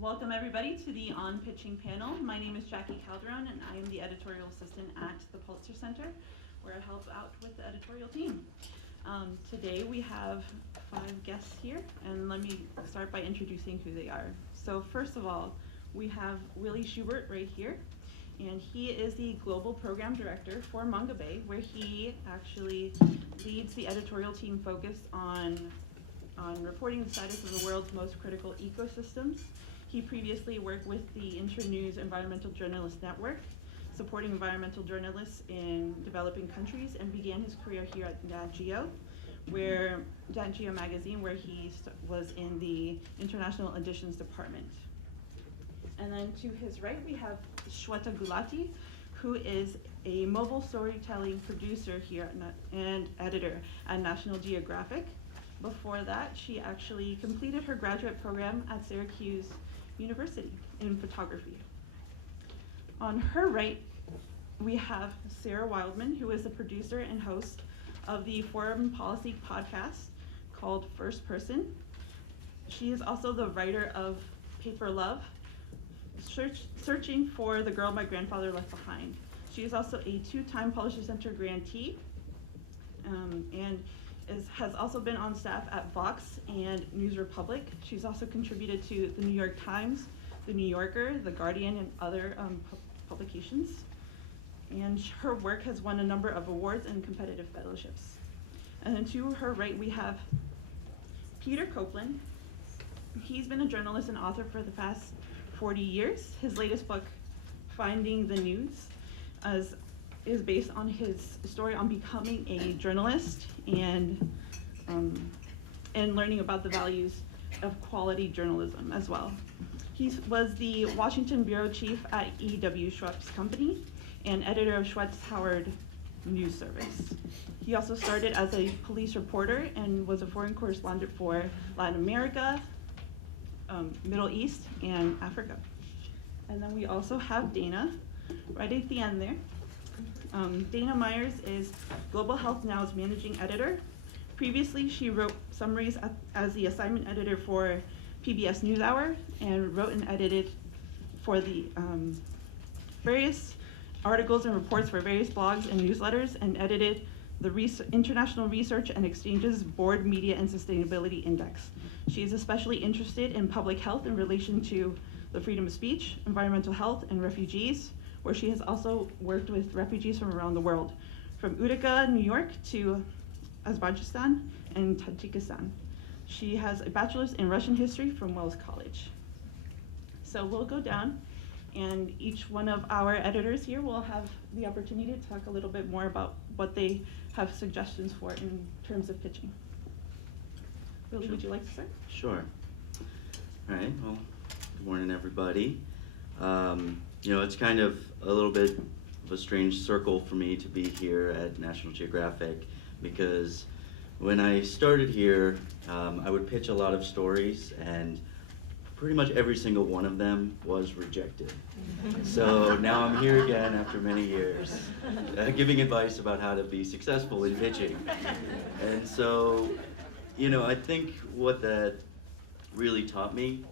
Welcome everybody to the On Pitching panel. My name is Jackie Calderon and I am the editorial assistant at the Pulitzer Center, where I help out with the editorial team. Today we have 5 guests here, and let me start by introducing who they are. So first of all, we have Willie Shubert right here, and he is the Global Program Director for Mongabay, where he actually leads the editorial team focused on reporting the status of the world's most critical ecosystems. He previously worked with the Internews Environmental Journalist Network, supporting environmental journalists in developing countries, and began his career here at Nat Geo magazine, where he was in the International Editions Department. And then to his right, we have Shweta Gulati, who is a mobile storytelling producer here and editor at National Geographic. Before that, she actually completed her graduate program at Syracuse University in photography. On her right, we have Sarah Wildman, who is the producer and host of the foreign policy podcast called First Person. She is also the writer of Paper Love, Searching for the Girl My Grandfather Left Behind. She is also a 2-time Pulitzer Center grantee, and has also been on staff at Vox and News Republic. She's also contributed to the New York Times, the New Yorker, the Guardian, and other publications. And her work has won a number of awards and competitive fellowships. And then to her right, we have Peter Copeland. He's been a journalist and author for the past 40 years. His latest book, Finding the News, is based on his story on becoming a journalist and learning about the values of quality journalism as well. He was the Washington bureau chief at E.W. Schwartz Company and editor of Scripps Howard news service. He also started as a police reporter and was a foreign correspondent for Latin America, Middle East, and Africa. And then we also have Dayna right at the end there. Dayna Meyers is Global Health Now's managing editor. Previously, she wrote summaries as the assignment editor for PBS NewsHour, and wrote and edited for the various articles and reports for various blogs and newsletters, and edited the International Research and Exchanges Board Media and Sustainability Index. She is especially interested in public health in relation to the freedom of speech, environmental health, and refugees, where she has also worked with refugees from around the world, from Utica, New York, to Azerbaijan and Tajikistan. She has a bachelor's in Russian history from Wells College. So we'll go down, and each one of our editors here will have the opportunity to talk a little bit more about what they have suggestions for in terms of pitching. Willie, Sure. Would you like to start? Sure. All right, well, good morning, everybody. It's kind of a little bit of a strange circle for me to be here at National Geographic, because when I started here, I would pitch a lot of stories, and pretty much every single one of them was rejected. So now I'm here again after many years, giving advice about how to be successful in pitching. And so, I think what that really taught me,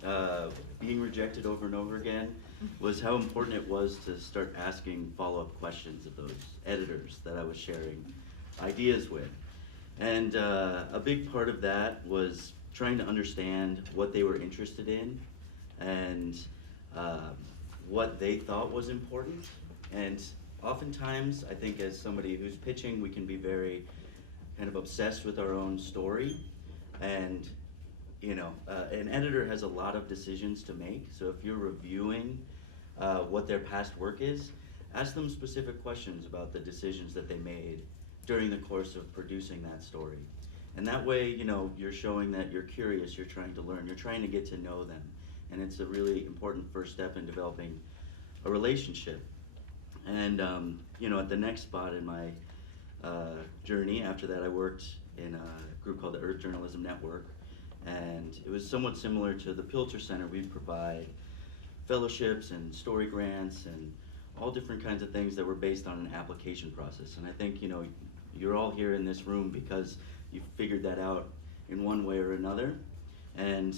being rejected over and over again, was how important it was to start asking follow-up questions of those editors that I was sharing ideas with. And a big part of that was trying to understand what they were interested in and what they thought was important. And oftentimes, I think as somebody who's pitching, we can be very kind of obsessed with our own story. And an editor has a lot of decisions to make. So if you're reviewing what their past work is, ask them specific questions about the decisions that they made during the course of producing that story. And that way, you're showing that you're curious, you're trying to learn, you're trying to get to know them. And it's a really important first step in developing a relationship. And, at the next spot in my journey, after that I worked in a group called the Earth Journalism Network. And it was somewhat similar to the Pulitzer Center. We provide fellowships and story grants and all different kinds of things that were based on an application process. And I think, you're all here in this room because you figured that out in one way or another. And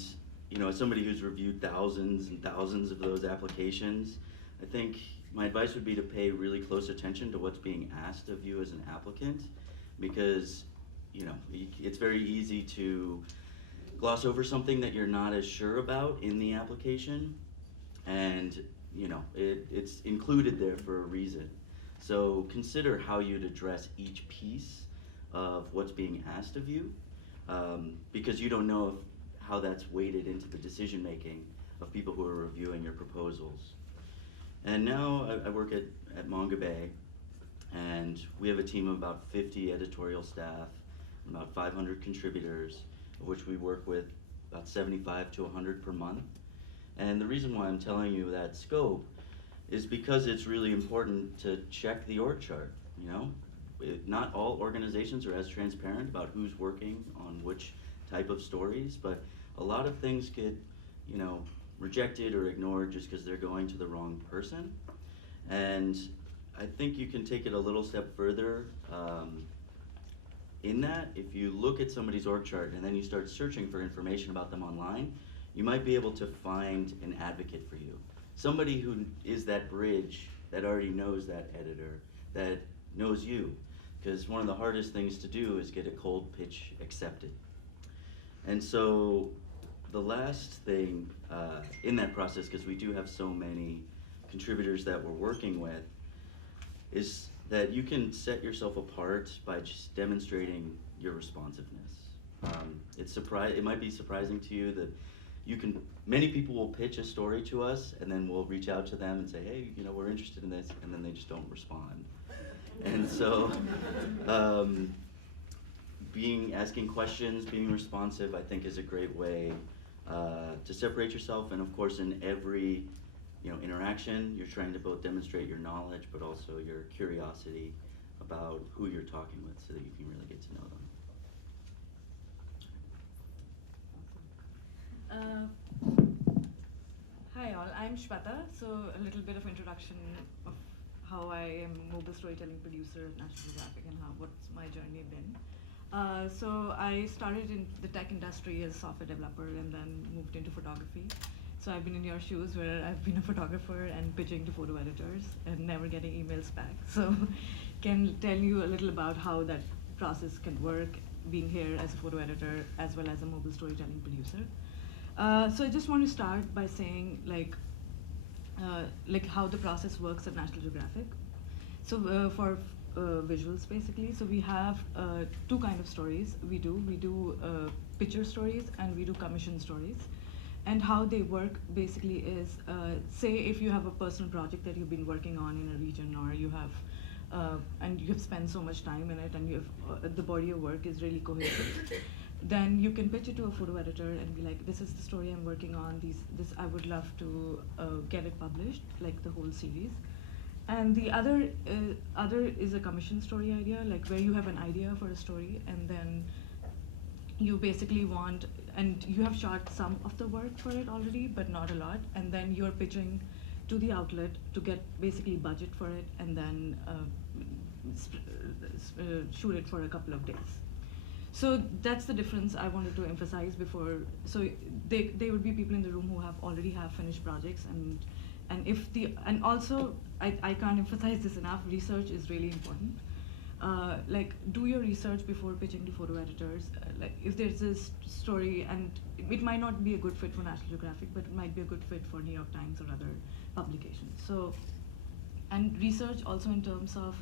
as somebody who's reviewed thousands and thousands of those applications, I think my advice would be to pay really close attention to what's being asked of you as an applicant, because it's very easy to gloss over something that you're not as sure about in the application, and it's included there for a reason. So consider how you'd address each piece of what's being asked of you, because you don't know how that's weighted into the decision making of people who are reviewing your proposals. And now I work at Mongabay, and we have a team of about 50 editorial staff, about 500 contributors, of which we work with about 75 to 100 per month. And the reason why I'm telling you that scope is because it's really important to check the org chart. Not all organizations are as transparent about who's working on which type of stories, but a lot of things get rejected or ignored just because they're going to the wrong person. And I think you can take it a little step further in that if you look at somebody's org chart and then you start searching for information about them online, you might be able to find an advocate for you. Somebody who is that bridge that already knows that editor, that knows you. Because one of the hardest things to do is get a cold pitch accepted. And so the last thing in that process, because we do have so many contributors that we're working with, is that you can set yourself apart by just demonstrating your responsiveness. It might be surprising to you that many people will pitch a story to us, and then we'll reach out to them and say, hey, we're interested in this, and then they just don't respond. And so asking questions, being responsive, I think is a great way to separate yourself. And of course, in every interaction, you're trying to both demonstrate your knowledge, but also your curiosity about who you're talking with so that you can really get to know them. Hi all, I'm Shweta. So a little bit of introduction of how I am a mobile storytelling producer at National Geographic and what's my journey been. So I started in the tech industry as a software developer and then moved into photography. So I've been in your shoes where I've been a photographer and pitching to photo editors and never getting emails back. So can tell you a little about how that process can work, being here as a photo editor as well as a mobile storytelling producer. So I just want to start by saying how the process works at National Geographic. So for visuals basically, so we have two kind of stories we do. We do picture stories and we do commission stories. And how they work basically is, say if you have a personal project that you've been working on in a region, or you have, and you have spent so much time in it, and you have, the body of work is really cohesive, then you can pitch it to a photo editor and be like, this is the story I'm working on, this I would love to get it published, like the whole series. And the other is a commission story idea, like where you have an idea for a story, and then you basically want, and you have shot some of the work for it already, but not a lot, and then you're pitching to the outlet to get basically budget for it, and then shoot it for a couple of days. So that's the difference I wanted to emphasize before. So they would be people in the room who already have finished projects, and also I can't emphasize this enough. Research is really important. Do your research before pitching to photo editors. If there's this story, and it might not be a good fit for National Geographic, but it might be a good fit for New York Times or other publications. So, and research also in terms of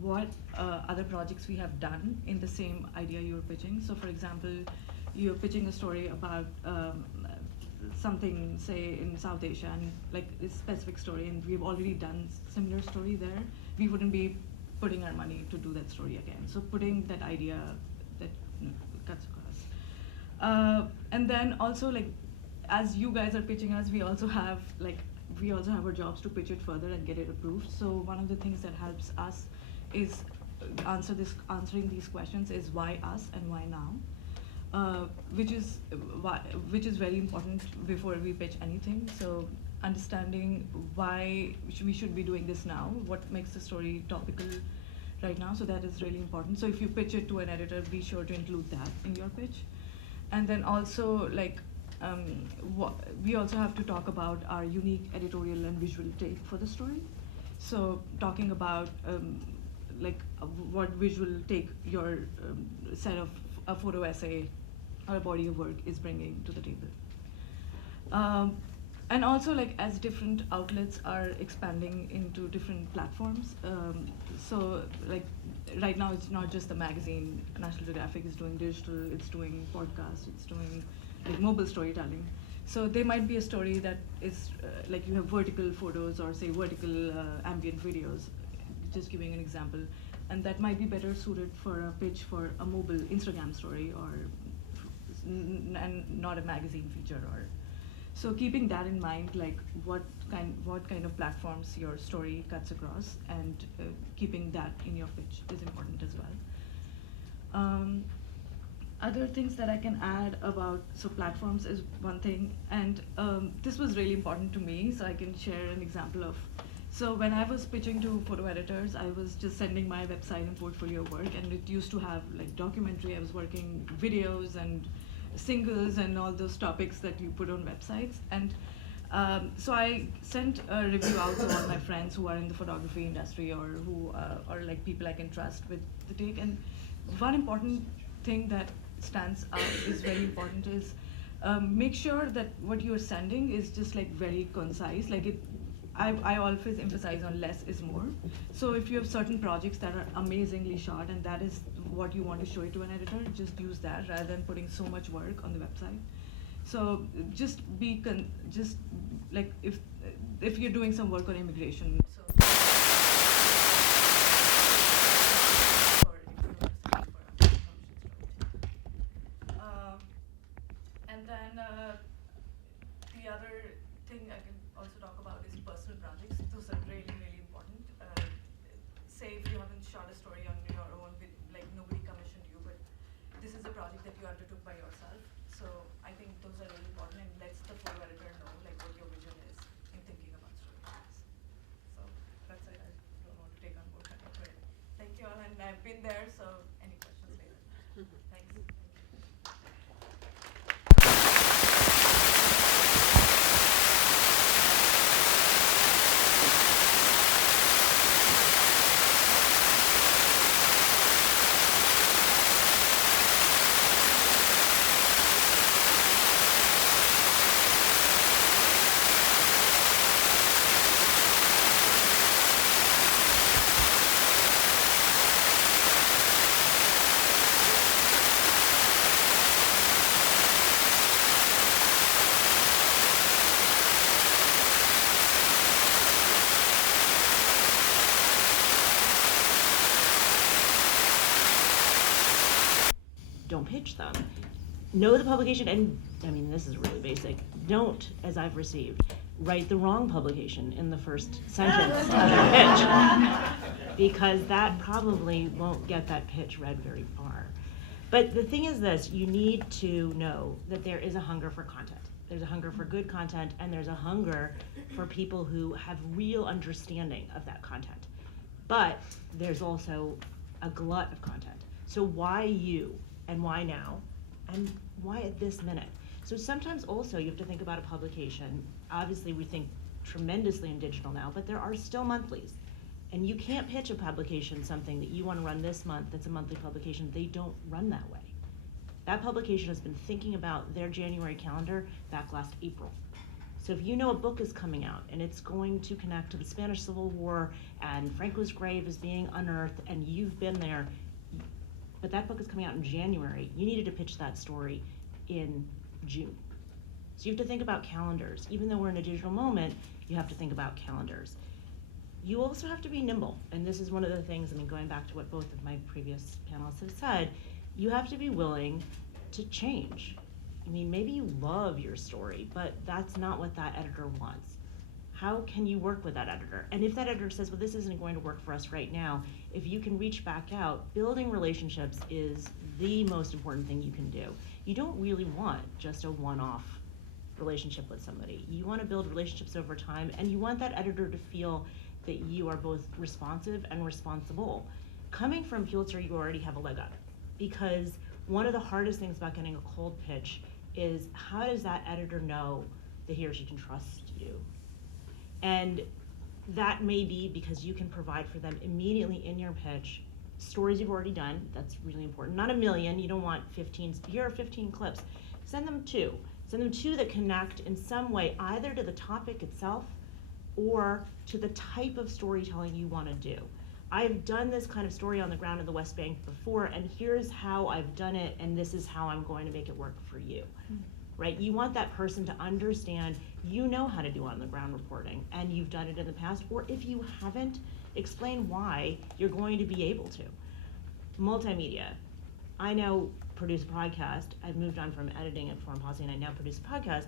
what other projects we have done in the same idea you're pitching. So for example, you're pitching a story about something, say, in South Asia, and like a specific story, and we've already done similar story there, we wouldn't be putting our money to do that story again. So putting that idea that cuts across. And then also, like, as you guys are pitching us, we also have our jobs to pitch it further and get it approved. So one of the things that helps us is answering these questions is why us and why now, which is very important before we pitch anything. So understanding why we should be doing this now, what makes the story topical right now, so that is really important. So if you pitch it to an editor, be sure to include that in your pitch. And then also, like, we also have to talk about our unique editorial and visual take for the story. So talking about what visual take your set of a photo essay or a body of work is bringing to the table. And also, like, as different outlets are expanding into different platforms, so like right now it's not just the magazine. National Geographic is doing digital, it's doing podcasts, it's doing like mobile storytelling. So there might be a story that is like you have vertical photos or say vertical ambient videos, just giving an example, and that might be better suited for a pitch for a mobile Instagram story or and not a magazine feature. Or so keeping that in mind, like what kind of platforms your story cuts across, and keeping that in your pitch is important as well. Other things that I can add about, so platforms is one thing, and this was really important to me, so I can share an example of, so when I was pitching to photo editors, I was just sending my website and portfolio work, and it used to have like documentary, I was working videos and singles and all those topics that you put on websites. And so I sent a review out to all my friends who are in the photography industry or who are like people I can trust with the take. And one important thing that stands out is very important is make sure that what you're sending is just like very concise. Like I always emphasize on less is more. So if you have certain projects that are amazingly shot and that is what you want to show it to an editor, just use that rather than putting so much work on the website. So just just like if you're doing some work on immigration. So and then the other thing I can also talk about is personal projects. Those are really, really important. Say if you haven't shot a story on your own, like nobody commissioned you, but this is a project that you undertook by yourself. So I think those are really important and lets the photo editor know like what your vision is in thinking about stories. So that's it. I don't want to take on more time, but thank you all, and I've been there. So any questions later? Thanks. Don't pitch them. Know the publication, and I mean, this is really basic. Don't, as I've received, write the wrong publication in the first sentence of your pitch, because that probably won't get that pitch read very far. But the thing is this, you need to know that there is a hunger for content. There's a hunger for good content, and there's a hunger for people who have real understanding of that content. But there's also a glut of content. So why you? And why now? And why at this minute? So sometimes also you have to think about a publication. Obviously we think tremendously in digital now, but there are still monthlies. And you can't pitch a publication something that you want to run this month that's a monthly publication. They don't run that way. That publication has been thinking about their January calendar back last April. So if you know a book is coming out and it's going to connect to the Spanish Civil War and Franco's grave is being unearthed and you've been there, but that book is coming out in January, you needed to pitch that story in June. So you have to think about calendars. Even though we're in a digital moment, you have to think about calendars. You also have to be nimble, and this is one of the things, I mean, going back to what both of my previous panelists have said, you have to be willing to change. I mean, maybe you love your story, but that's not what that editor wants. How can you work with that editor? And if that editor says, well, this isn't going to work for us right now, if you can reach back out, building relationships is the most important thing you can do. You don't really want just a one-off relationship with somebody. You want to build relationships over time, and you want that editor to feel that you are both responsive and responsible. Coming from Pulitzer, you already have a leg up, because one of the hardest things about getting a cold pitch is how does that editor know that he or she can trust you? And that may be because you can provide for them immediately in your pitch stories you've already done. That's really important. Not a million, you don't want 15, here are 15 clips. Send them two. Send them two that connect in some way either to the topic itself or to the type of storytelling you want to do. I've done this kind of story on the ground in the West Bank before, and here's how I've done it, and this is how I'm going to make it work for you. Right? You want that person to understand you know how to do on the ground reporting, and you've done it in the past, or if you haven't, explain why you're going to be able to. Multimedia. I now produce a podcast. I've moved on from editing at Foreign Policy, and I now produce a podcast.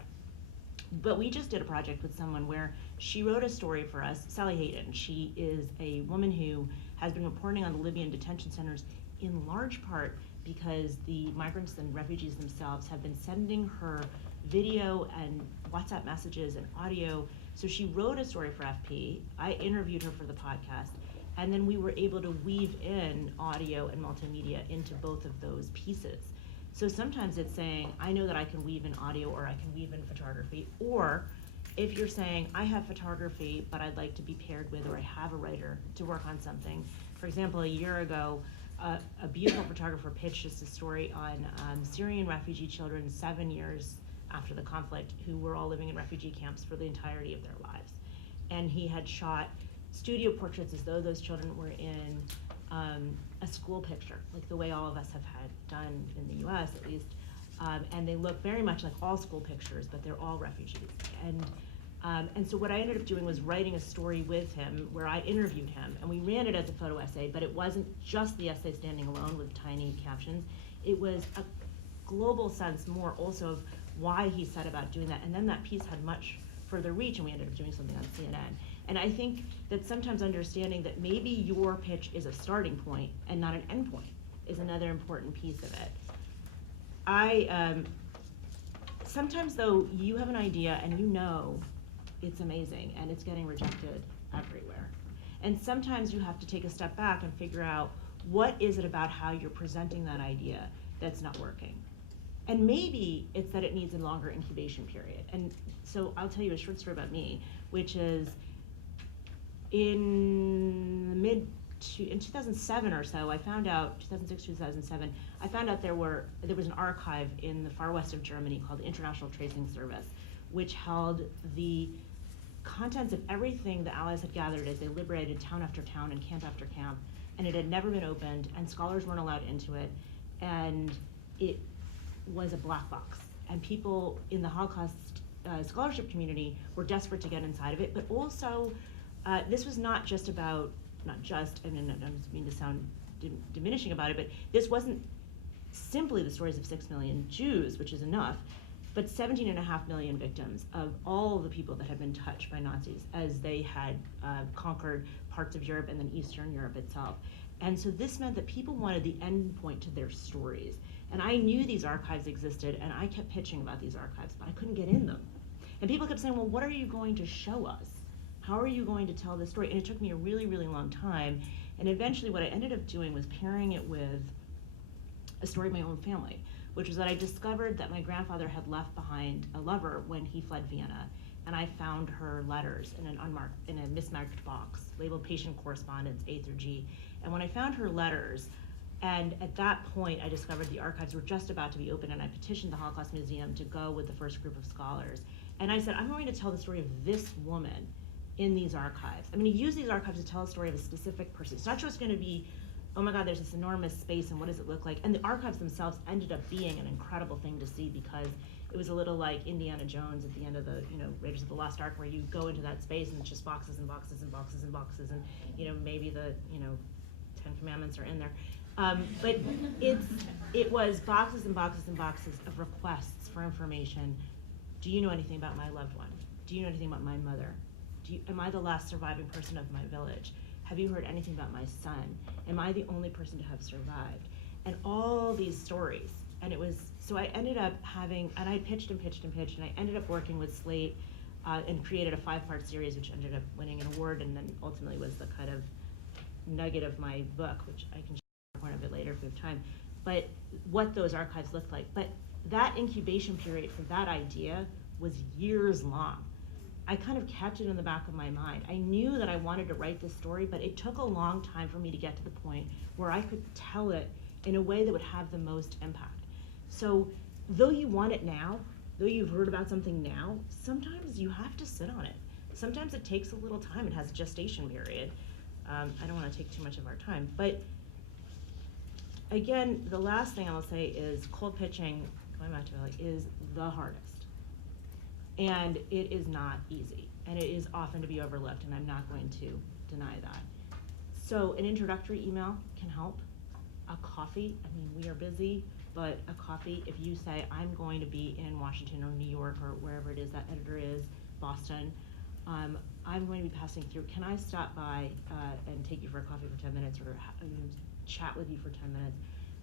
But we just did a project with someone where she wrote a story for us, Sally Hayden. She is a woman who has been reporting on the Libyan detention centers in large part because the migrants and refugees themselves have been sending her video and WhatsApp messages and audio. So she wrote a story for FP. I interviewed her for the podcast. And then we were able to weave in audio and multimedia into both of those pieces. So sometimes it's saying, I know that I can weave in audio or I can weave in photography. Or if you're saying, I have photography, but I'd like to be paired with, or I have a writer to work on something. For example, a year ago, a beautiful photographer pitched us a story on Syrian refugee children 7 years after the conflict who were all living in refugee camps for the entirety of their lives. And he had shot studio portraits as though those children were in a school picture, like the way all of us have had done in the US at least. And they look very much like all school pictures, but they're all refugees. And so what I ended up doing was writing a story with him where I interviewed him, and we ran it as a photo essay, but it wasn't just the essay standing alone with tiny captions. It was a global sense more also of why he set about doing that. And then that piece had much further reach, and we ended up doing something on CNN. And I think that sometimes understanding that maybe your pitch is a starting point and not an end point is another important piece of it. Sometimes though, you have an idea and you know it's amazing and it's getting rejected everywhere. And sometimes you have to take a step back and figure out what is it about how you're presenting that idea that's not working. And maybe it's that it needs a longer incubation period. And so I'll tell you a short story about me, which is in 2007 or so, I found out, 2006, 2007, I found out there was an archive in the far west of Germany called the International Tracing Service, which held the contents of everything the Allies had gathered as they liberated town after town and camp after camp, and it had never been opened, and scholars weren't allowed into it, and it was a black box. And people in the Holocaust scholarship community were desperate to get inside of it, but also this was not just about, I don't mean to sound diminishing about it, but this wasn't simply the stories of 6 million Jews, which is enough, but 17.5 million victims of all the people that had been touched by Nazis as they had conquered parts of Europe and then Eastern Europe itself. And so this meant that people wanted the end point to their stories. And I knew these archives existed, and I kept pitching about these archives, but I couldn't get in them. And people kept saying, well, what are you going to show us? How are you going to tell this story? And it took me a really, really long time. And eventually what I ended up doing was pairing it with a story of my own family, which was that I discovered that my grandfather had left behind a lover when he fled Vienna. And I found her letters in a mismarked box, labeled patient correspondence A through G. And when I found her letters, and at that point I discovered the archives were just about to be open, and I petitioned the Holocaust Museum to go with the first group of scholars. And I said, I'm going to tell the story of this woman in these archives. I'm going to use these archives to tell a story of a specific person. It's not just going to be, oh my God, there's this enormous space and what does it look like? And the archives themselves ended up being an incredible thing to see because it was a little like Indiana Jones at the end of the, Raiders of the Lost Ark, where you go into that space and it's just boxes and boxes and boxes and boxes, and maybe the 10 Commandments are in there. But it was boxes and boxes and boxes of requests for information. Do you know anything about my loved one? Do you know anything about my mother? Am I the last surviving person of my village? Have you heard anything about my son? Am I the only person to have survived? And all these stories. And it was, so I ended up having, and I pitched and pitched and pitched, and I ended up working with Slate and created a 5-part series, which ended up winning an award, and then ultimately was the kind of nugget of my book, which I can share more of it later if we have time. But what those archives looked like. But that incubation period for that idea was years long. I kind of kept it in the back of my mind. I knew that I wanted to write this story, but it took a long time for me to get to the point where I could tell it in a way that would have the most impact. So though you want it now, though you've heard about something now, sometimes you have to sit on it. Sometimes it takes a little time. It has a gestation period. I don't want to take too much of our time, but again, the last thing I'll say is cold pitching, going back to Willie, is the hardest. And it is not easy, and it is often to be overlooked, and I'm not going to deny that. So an introductory email can help. A coffee, I mean, we are busy, but a coffee, if you say, I'm going to be in Washington or New York or wherever it is that editor is, Boston, I'm going to be passing through, can I stop by and take you for a coffee for 10 minutes or chat with you for 10 minutes?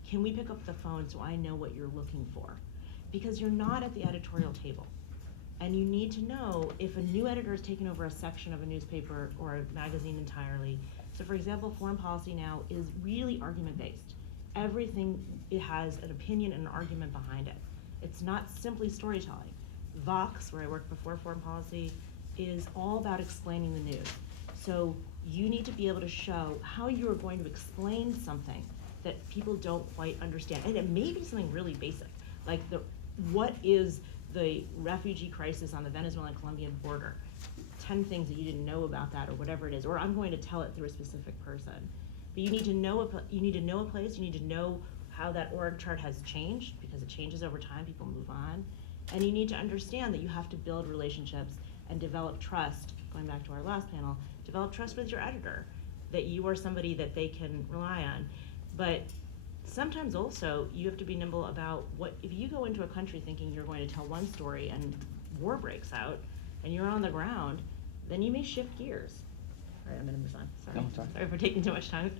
Can we pick up the phone so I know what you're looking for? Because you're not at the editorial table. And you need to know if a new editor has taken over a section of a newspaper or a magazine entirely. So for example, foreign policy now is really argument-based. Everything, it has an opinion and an argument behind it. It's not simply storytelling. Vox, where I worked before foreign policy, is all about explaining the news. So you need to be able to show how you are going to explain something that people don't quite understand. And it may be something really basic, like what is the refugee crisis on the Venezuelan-Colombian border? 10 things that you didn't know about that, or whatever it is, or I'm going to tell it through a specific person. But you need to know a place, you need to know how that org chart has changed, because it changes over time, people move on. And you need to understand that you have to build relationships and develop trust, going back to our last panel, develop trust with your editor, that you are somebody that they can rely on. But sometimes also you have to be nimble about what, if you go into a country thinking you're going to tell one story and war breaks out and you're on the ground, then you may shift gears. All right, I'm gonna move on, sorry. No, sorry. Sorry for taking too much time.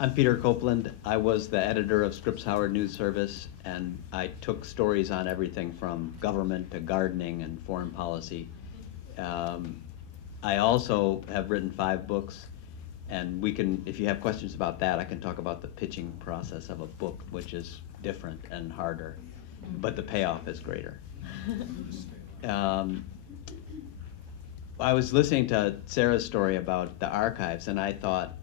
I'm Peter Copeland. I was the editor of Scripps Howard News Service, and I took stories on everything from government to gardening and foreign policy. I also have written 5 books, and we can, if you have questions about that, I can talk about the pitching process of a book, which is different and harder, but the payoff is greater. I was listening to Sarah's story about the archives, and I thought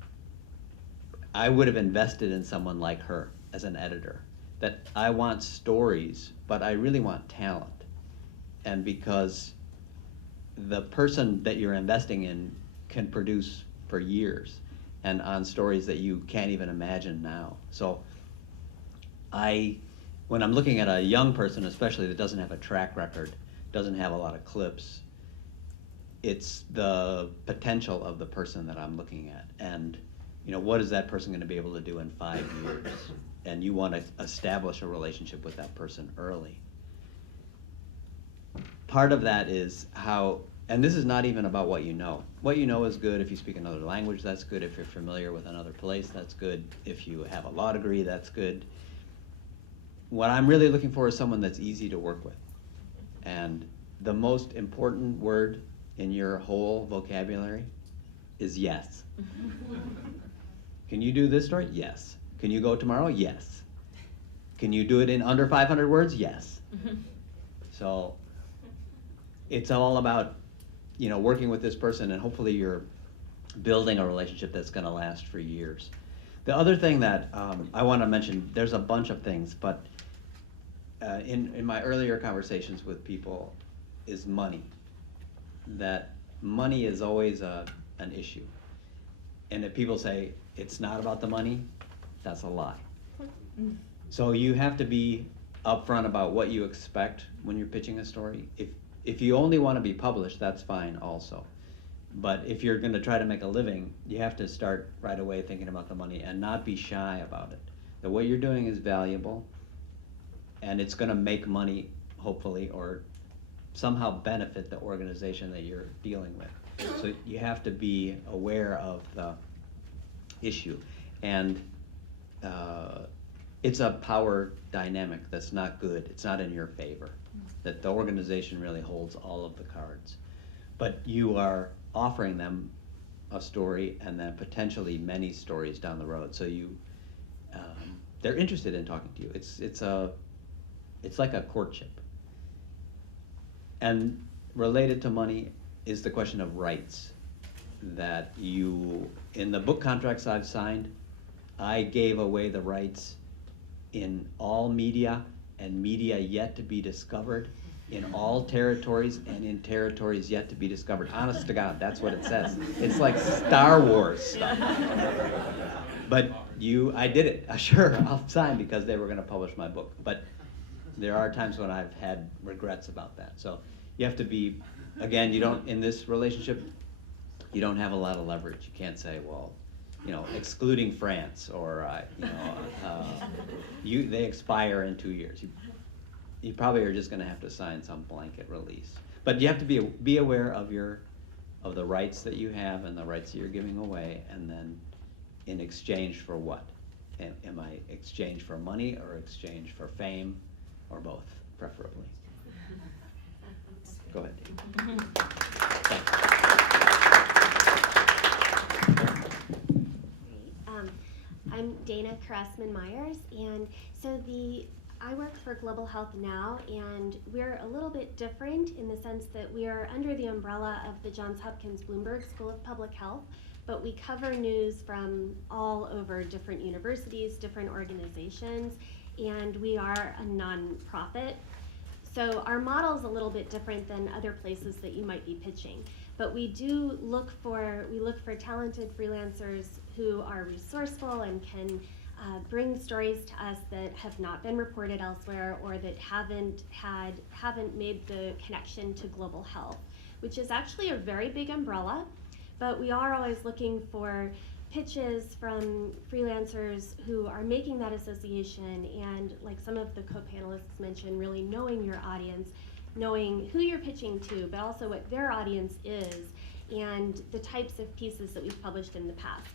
I would have invested in someone like her as an editor. That I want stories, but I really want talent. And because the person that you're investing in can produce for years and on stories that you can't even imagine now. So when I'm looking at a young person, especially that doesn't have a track record, doesn't have a lot of clips, it's the potential of the person that I'm looking at. And you know, what is that person going to be able to do in 5 years? And you want to establish a relationship with that person early. Part of that is how, and this is not even about what you know. What you know is good. If you speak another language, that's good. If you're familiar with another place, that's good. If you have a law degree, that's good. What I'm really looking for is someone that's easy to work with. And the most important word in your whole vocabulary is yes. Can you do this story? Yes. Can you go tomorrow? Yes. Can you do it in under 500 words? Yes. So it's all about, you know, working with this person, and hopefully you're building a relationship that's going to last for years. The other thing that I want to mention, there's a bunch of things, but in my earlier conversations with people is money. That money is always an issue. And if people say, it's not about the money, that's a lie. So you have to be upfront about what you expect when you're pitching a story. If you only want to be published, that's fine also. But if you're going to try to make a living, you have to start right away thinking about the money and not be shy about it. That what you're doing is valuable, and it's going to make money, hopefully, or somehow benefit the organization that you're dealing with. So you have to be aware of the issue. And it's a power dynamic that's not good. It's not in your favor. That the organization really holds all of the cards. But you are offering them a story and then potentially many stories down the road. So you they're interested in talking to you. It's like a courtship. And related to money is the question of rights. That in the book contracts I've signed, I gave away the rights in all media and media yet to be discovered, in all territories and in territories yet to be discovered. Honest to God, that's what it says. It's like Star Wars stuff. But I did it. Sure, I'll sign because they were going to publish my book. But there are times when I've had regrets about that. So you have to be, again, in this relationship, you don't have a lot of leverage. You can't say, well, excluding France, or they expire in 2 years. You probably are just going to have to sign some blanket release. But you have to be aware of the rights that you have and the rights that you're giving away, and then in exchange for what? Am I exchange for money or exchange for fame, or both, preferably? Go ahead, Dave. I'm Dayna Meyers, and so I work for Global Health Now, and we're a little bit different in the sense that we are under the umbrella of the Johns Hopkins Bloomberg School of Public Health, but we cover news from all over different universities, different organizations, and we are a nonprofit. So our model is a little bit different than other places that you might be pitching. But we do look for talented freelancers who are resourceful and can bring stories to us that have not been reported elsewhere, or that haven't made the connection to global health, which is actually a very big umbrella. But we are always looking for pitches from freelancers who are making that association, and like some of the co-panelists mentioned, really knowing your audience, knowing who you're pitching to, but also what their audience is, and the types of pieces that we've published in the past.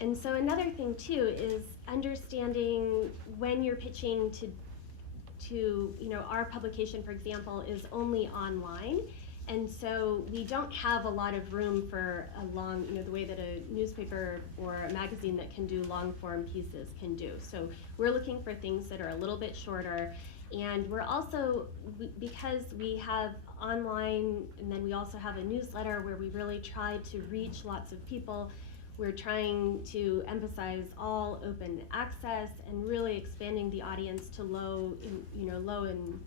And so another thing too is understanding when you're pitching to our publication, for example, is only online. And so we don't have a lot of room for a long, the way that a newspaper or a magazine that can do long form pieces can do. So we're looking for things that are a little bit shorter. And we're also, because we have online, and then we also have a newsletter where we really try to reach lots of people, we're trying to emphasize all open access and really expanding the audience to low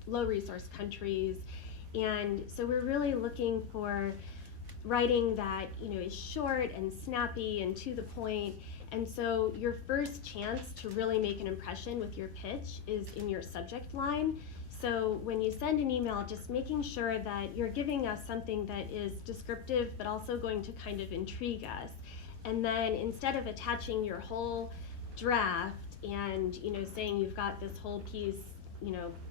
resource countries. And so we're really looking for writing that is short and snappy and to the point. And so your first chance to really make an impression with your pitch is in your subject line. So when you send an email, just making sure that you're giving us something that is descriptive but also going to kind of intrigue us. And then instead of attaching your whole draft and saying you've got this whole piece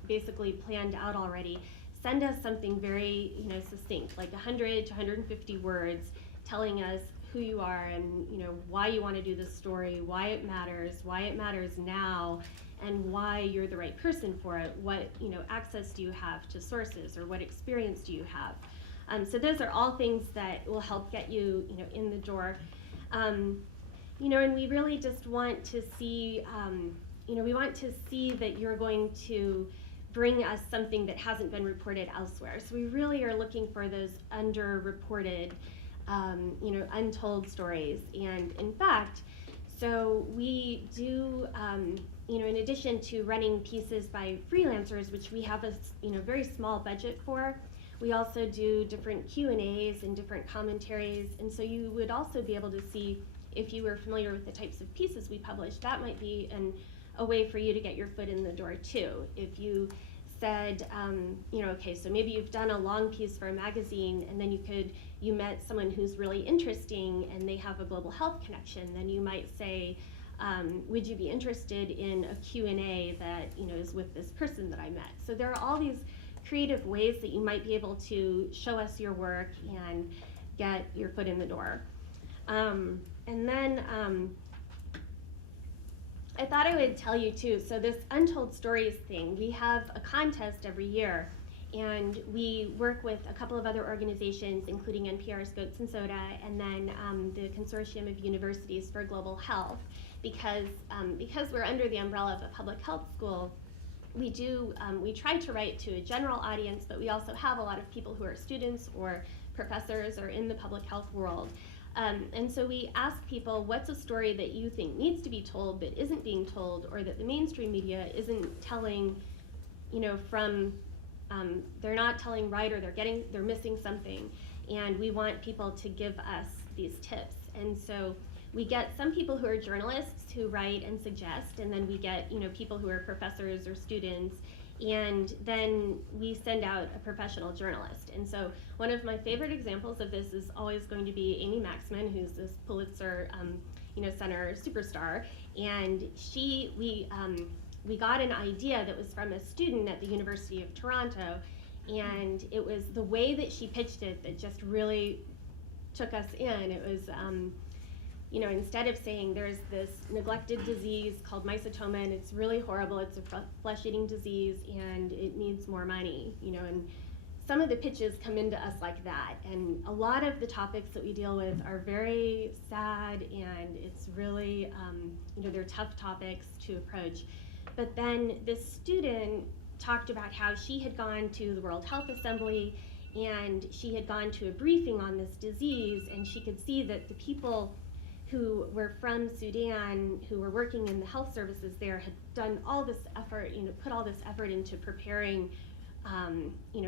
basically planned out already, send us something very succinct, like 100 to 150 words, telling us who you are and why you want to do this story, why it matters now, and why you're the right person for it. What access do you have to sources, or what experience do you have? So those are all things that will help get you in the door. And we really just want to see that you're going to bring us something that hasn't been reported elsewhere. So we really are looking for those underreported, untold stories. And in fact, so we do, in addition to running pieces by freelancers, which we have a very small budget for, we also do different Q&As and different commentaries. And so you would also be able to see, if you were familiar with the types of pieces we publish, that might be a way for you to get your foot in the door too. If you said, okay, so maybe you've done a long piece for a magazine, and then you met someone who's really interesting and they have a global health connection, then you might say, would you be interested in a Q&A that is with this person that I met? So there are all these creative ways that you might be able to show us your work and get your foot in the door. And then I thought I would tell you too, so this Untold Stories thing, we have a contest every year, and we work with a couple of other organizations, including NPR's Goats and Soda, and then the Consortium of Universities for Global Health. because we're under the umbrella of a public health school, we try to write to a general audience, but we also have a lot of people who are students or professors or in the public health world. And so we ask people, what's a story that you think needs to be told but isn't being told, or that the mainstream media isn't telling, they're not telling right, or they're missing something. And we want people to give us these tips. And so we get some people who are journalists who write and suggest, and then we get people who are professors or students, and then we send out a professional journalist. And so one of my favorite examples of this is always going to be Amy Maxman, who's this Pulitzer Center superstar. And we got an idea that was from a student at the University of Toronto, and it was the way that she pitched it that just really took us in. It was instead of saying there's this neglected disease called mycetoma and it's really horrible, it's a flesh-eating disease and it needs more money, and some of the pitches come into us like that. And a lot of the topics that we deal with are very sad, and it's really, they're tough topics to approach. But then this student talked about how she had gone to the World Health Assembly and she had gone to a briefing on this disease, and she could see that the people who were from Sudan, who were working in the health services there, had done all this effort, put all this effort into preparing,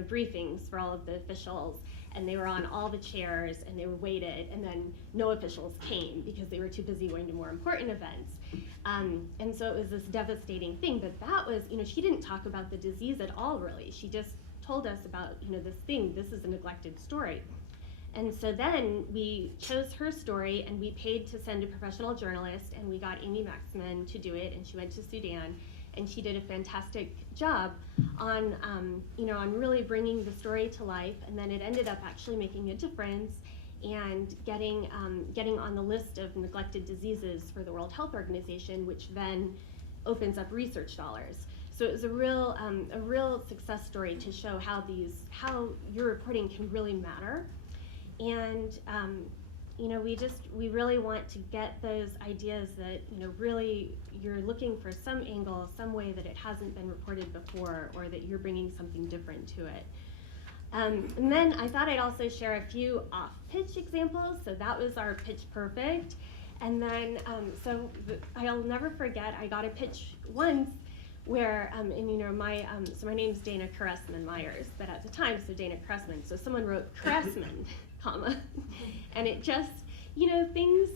briefings for all of the officials, and they were on all the chairs and they were waited, and then no officials came because they were too busy going to more important events. And so it was this devastating thing, but that was, she didn't talk about the disease at all, really. She just told us about, this is a neglected story. And so then we chose her story, and we paid to send a professional journalist, and we got Amy Maxman to do it, and she went to Sudan, and she did a fantastic job on, on really bringing the story to life. And then it ended up actually making a difference and getting on the list of neglected diseases for the World Health Organization, which then opens up research dollars. So it was a real success story to show how your reporting can really matter. And we really want to get those ideas that really you're looking for some angle, some way that it hasn't been reported before, or that you're bringing something different to it. And then I thought I'd also share a few off-pitch examples. So that was our pitch perfect. And then I'll never forget, I got a pitch once where my name's Dayna Meyers, but at the time, so Dayna Cressman. So someone wrote Cressman, comma, and it just, things,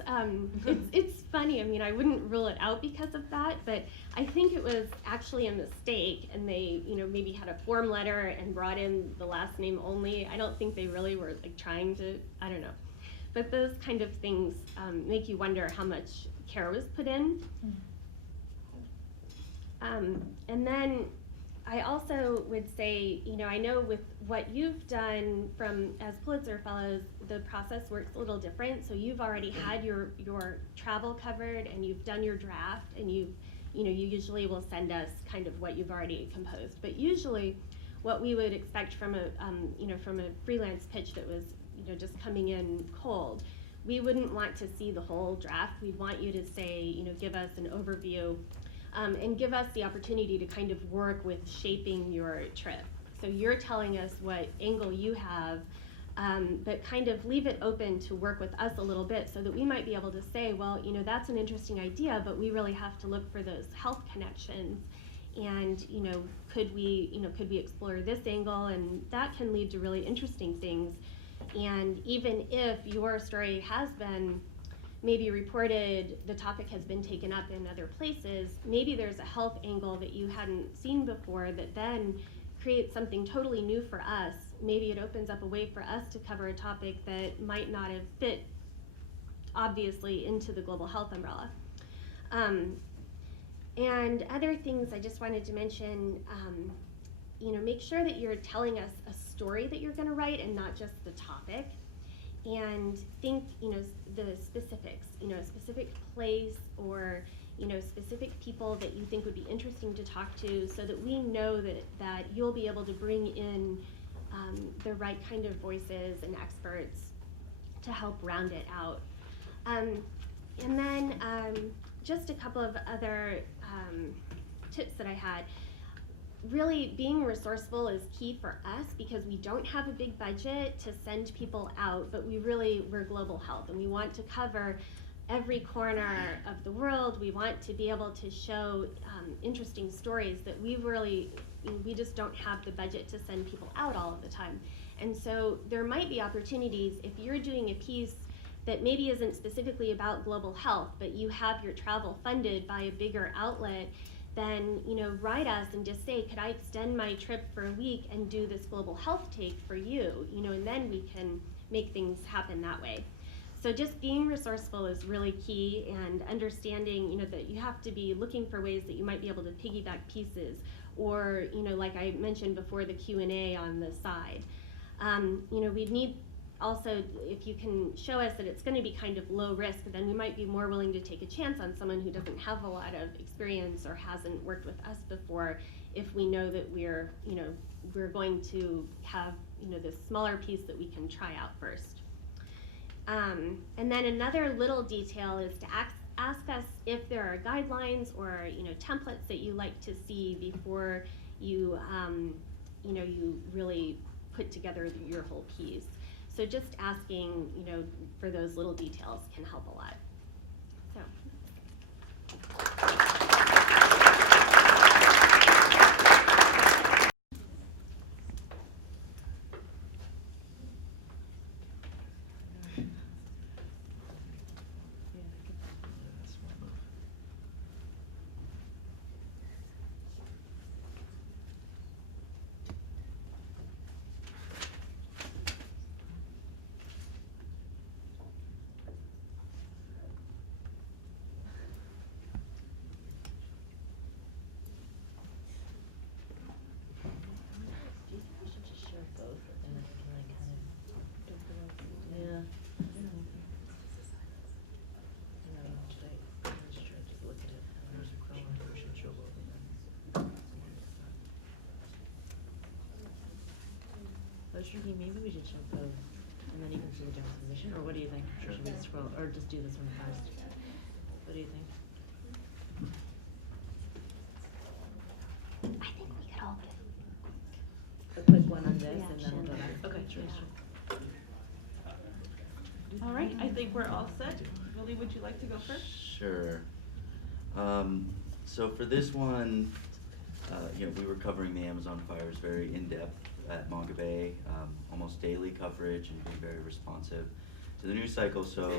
it's funny. I wouldn't rule it out because of that, but I think it was actually a mistake, and they, maybe had a form letter and brought in the last name only. I don't think they really were trying to, I don't know. But those kind of things make you wonder how much care was put in. And then I also would say, I know with what you've done as Pulitzer Fellows, the process works a little different. So you've already had your travel covered, and you've done your draft, and you usually will send us kind of what you've already composed. But usually, what we would expect from a freelance pitch that was just coming in cold, we wouldn't want to see the whole draft. We'd want you to say, give us an overview. And give us the opportunity to kind of work with shaping your trip. So you're telling us what angle you have, but kind of leave it open to work with us a little bit, so that we might be able to say, well, that's an interesting idea, but we really have to look for those health connections. And could we explore this angle? And that can lead to really interesting things. And even if your story has been maybe reported, the topic has been taken up in other places, maybe there's a health angle that you hadn't seen before that then creates something totally new for us. Maybe it opens up a way for us to cover a topic that might not have fit, obviously, into the global health umbrella. And other things I just wanted to mention, make sure that you're telling us a story that you're going to write and not just the topic. And think, the specifics, a specific place or, specific people that you think would be interesting to talk to, so that we know that you'll be able to bring in the right kind of voices and experts to help round it out. And then just a couple of other tips that I had. Really, being resourceful is key for us because we don't have a big budget to send people out, but we're global health and we want to cover every corner of the world. We want to be able to show interesting stories that we just don't have the budget to send people out all of the time. And so there might be opportunities if you're doing a piece that maybe isn't specifically about global health, but you have your travel funded by a bigger outlet, then write us and just say, could I extend my trip for a week and do this global health take for you? And then we can make things happen that way. So just being resourceful is really key, and understanding that you have to be looking for ways that you might be able to piggyback pieces, or like I mentioned before, the Q&A on the side. We need also, if you can show us that it's going to be kind of low risk, then we might be more willing to take a chance on someone who doesn't have a lot of experience or hasn't worked with us before, if we know that we're going to have this smaller piece that we can try out first. And then another little detail is to ask us if there are guidelines or templates that you like to see before you you really put together your whole piece. So just asking for those little details can help a lot. So. I was thinking maybe we should show both, and then you can see the juxtaposition, or what do you think? Or should we scroll, or just do this one first? What do you think? I think we could all get A quick one on this, and then we'll go back. Okay, sure. All right, I think we're all set. Willie, would you like to go first? Sure. So for this one, we were covering the Amazon fires very in-depth at Mongabay, almost daily coverage, and being very responsive to the news cycle. So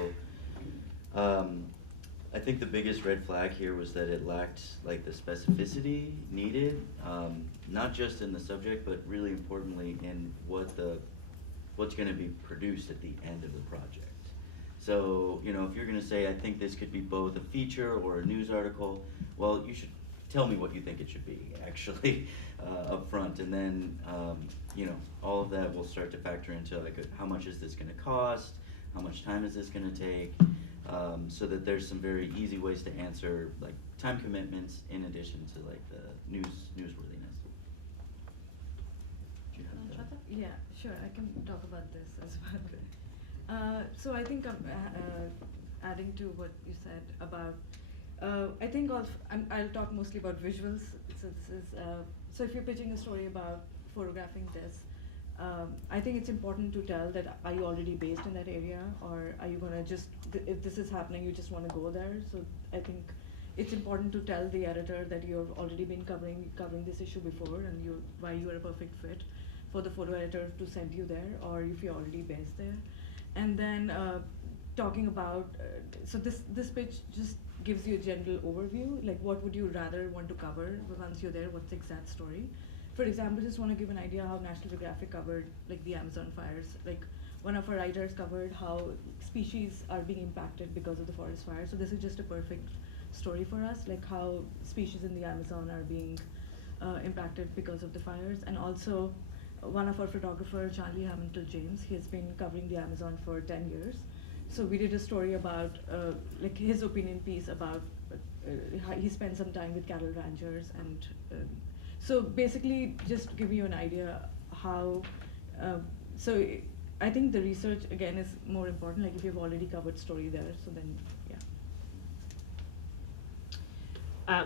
I think the biggest red flag here was that it lacked the specificity needed, not just in the subject, but really importantly in what's going to be produced at the end of the project. So, if you're going to say, I think this could be both a feature or a news article, well, you should tell me what you think it should be, actually, up front. And then, all of that will start to factor into, how much is this going to cost? How much time is this going to take? So that there's some very easy ways to answer, time commitments in addition to, the newsworthiness. Do you have that? Yeah, sure, I can talk about this as well. So I think I'm adding to what you said about, I think I'll talk mostly about visuals. So this is, so if you're pitching a story about photographing this, I think it's important to tell that, are you already based in that area, or are you gonna just, if this is happening, you just wanna go there? So I think it's important to tell the editor that you've already been covering this issue before, and why you are a perfect fit for the photo editor to send you there, or if you're already based there. And then talking about, so this pitch just gives you a general overview, what would you rather want to cover once you're there, what's the exact story. For example, just want to give an idea how National Geographic covered the Amazon fires. One of our writers covered how species are being impacted because of the forest fire. So this is just a perfect story for us, how species in the Amazon are being impacted because of the fires. And also, one of our photographer, Charlie Hamilton-James, he has been covering the Amazon for 10 years. So we did a story about, his opinion piece about how he spent some time with cattle ranchers. And so basically, just to give you an idea how, so I think the research, again, is more important, if you've already covered story there, so then, yeah.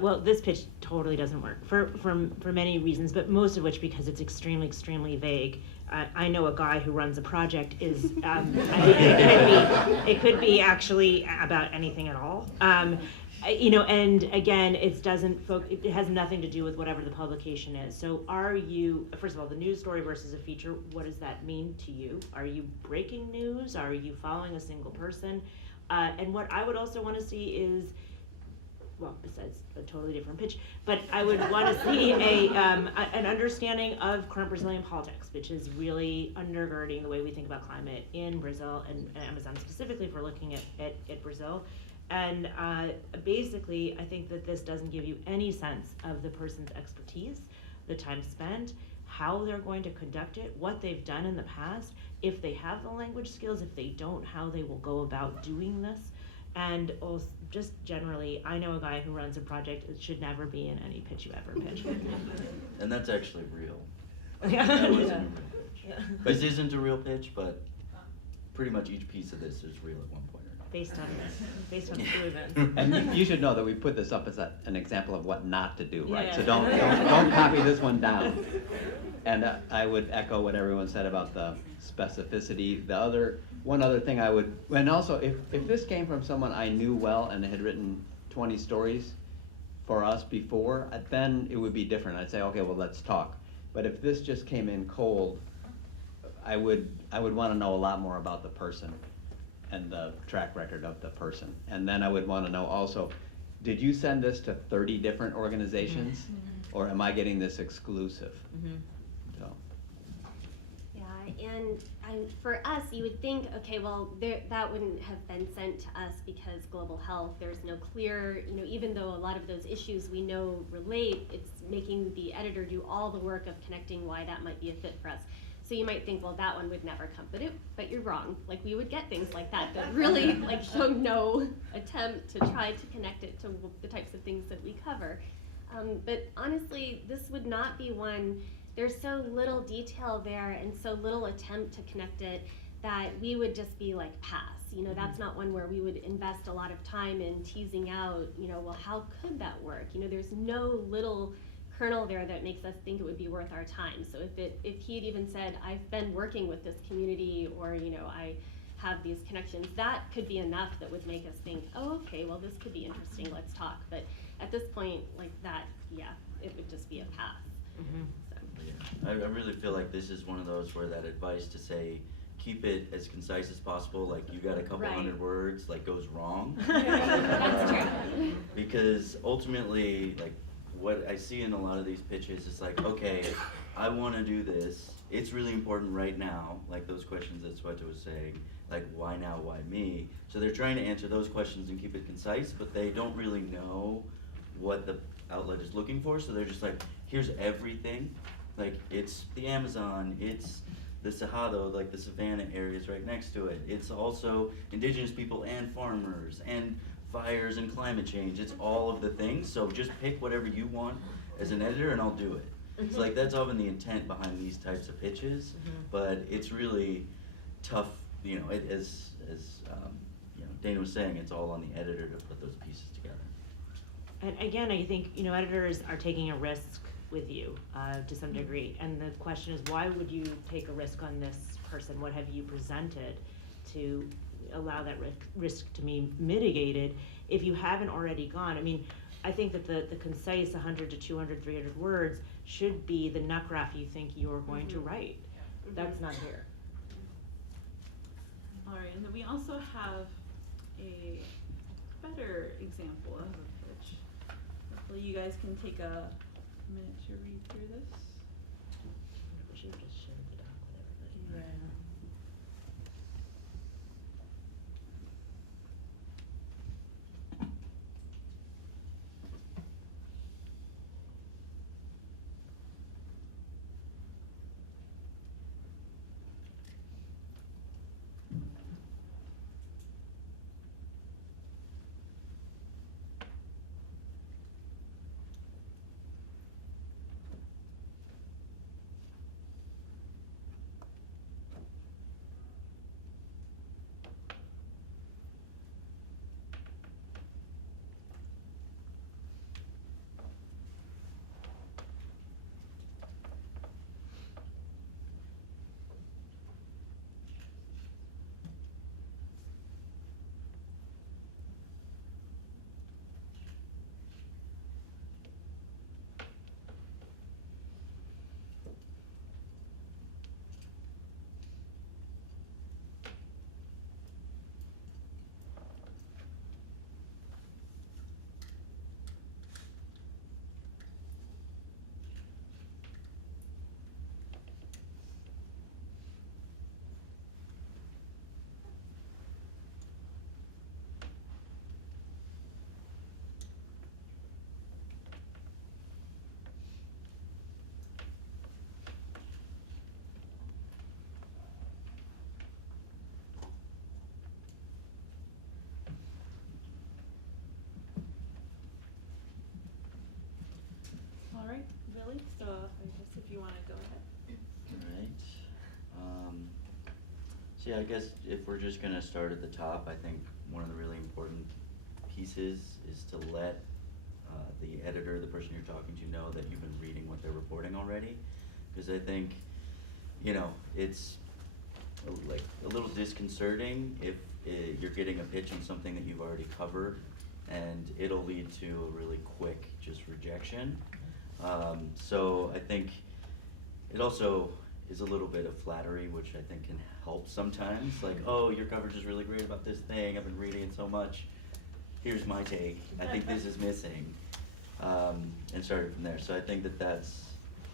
Well, this pitch totally doesn't work for many reasons, but most of which because it's extremely, extremely vague. I know a guy who runs a project is, I mean, it could be actually about anything at all. You know, and again, it has nothing to do with whatever the publication is. So are you, first of all, the news story versus a feature, what does that mean to you? Are you breaking news? Are you following a single person? And what I would also want to see is, well, besides a totally different pitch, but I would want to see an understanding of current Brazilian politics, which is really undergirding the way we think about climate in Brazil and Amazon specifically, if we're looking at Brazil. And basically, I think that this doesn't give you any sense of the person's expertise, the time spent, how they're going to conduct it, what they've done in the past, if they have the language skills, if they don't, how they will go about doing this. And also, just generally, I know a guy who runs a project that should never be in any pitch you ever pitch. And that's actually real. Yeah. That wasn't Yeah. a real pitch. Yeah. This isn't a real pitch, but pretty much each piece of this is real at one point or another. Based on true events. And you should know that we put this up as an example of what not to do, right? Yeah. So don't copy this one down. And I would echo what everyone said about the specificity. One other thing I would, and also if this came from someone I knew well and had written 20 stories for us before, then it would be different. I'd say, okay, well, let's talk. But if this just came in cold, I would want to know a lot more about the person and the track record of the person. And then I would want to know also, did you send this to 30 different organizations? Mm-hmm. Or am I getting this exclusive? Mm-hmm. Yeah, and for us, you would think, okay, well, that wouldn't have been sent to us because global health, there's no clear, even though a lot of those issues we know relate, it's making the editor do all the work of connecting why that might be a fit for us. So you might think, well, that one would never come, but you're wrong. Like, we would get things like that really show no attempt to try to connect it to the types of things that we cover. But honestly, this would not be one. There's so little detail there and so little attempt to connect it that we would just be like, pass. That's not one where we would invest a lot of time in teasing out, well, how could that work? There's no little kernel there that makes us think it would be worth our time. So if he had even said, I've been working with this community, or I have these connections, that could be enough that would make us think, oh, okay, well, this could be interesting, let's talk. But at this point, like that, yeah, it would just be a pass. Mm-hmm. So. Yeah. I really feel like this is one of those where that advice to say, keep it as concise as possible, like you got a couple Right. hundred words, like goes wrong. That's true. Because ultimately, like what I see in a lot of these pitches is like, okay, I want to do this. It's really important right now, like those questions that Shweta was saying, like why now, why me? So they're trying to answer those questions and keep it concise, but they don't really know what the outlet is looking for. So they're just like, here's everything. Like it's the Amazon, it's the Cerrado, like the savanna areas right next to it. It's also indigenous people and farmers and fires and climate change. It's all of the things. So just pick whatever you want as an editor and I'll do it. It's like that's often the intent behind these types of pitches, but it's really tough, as Dayna was saying, it's all on the editor to put those pieces together. And again, I think, editors are taking a risk with you to some degree. And the question is, why would you take a risk on this person? What have you presented to allow that risk to be mitigated if you haven't already gone? I mean, I think that the concise 100 to 200, 300 words should be the nut graph you think you're going to write. That's not here. All right, and then we also have a better example of a pitch. Hopefully you guys can take a minute to read through this. We should have just shared the doc with everybody. colleagues, so I guess if you want to go ahead. All right. So yeah, I guess if we're just gonna start at the top, I think one of the really important pieces is to let the editor, the person you're talking to, know that you've been reading what they're reporting already. Because I think, you know, it's like a little disconcerting if you're getting a pitch on something that you've already covered, and it'll lead to a really quick just rejection. So I think it also is a little bit of flattery, which I think can help sometimes. Like, oh, your coverage is really great about this thing, I've been reading it so much, here's my take, I think this is missing. And started from there. So I think that that's,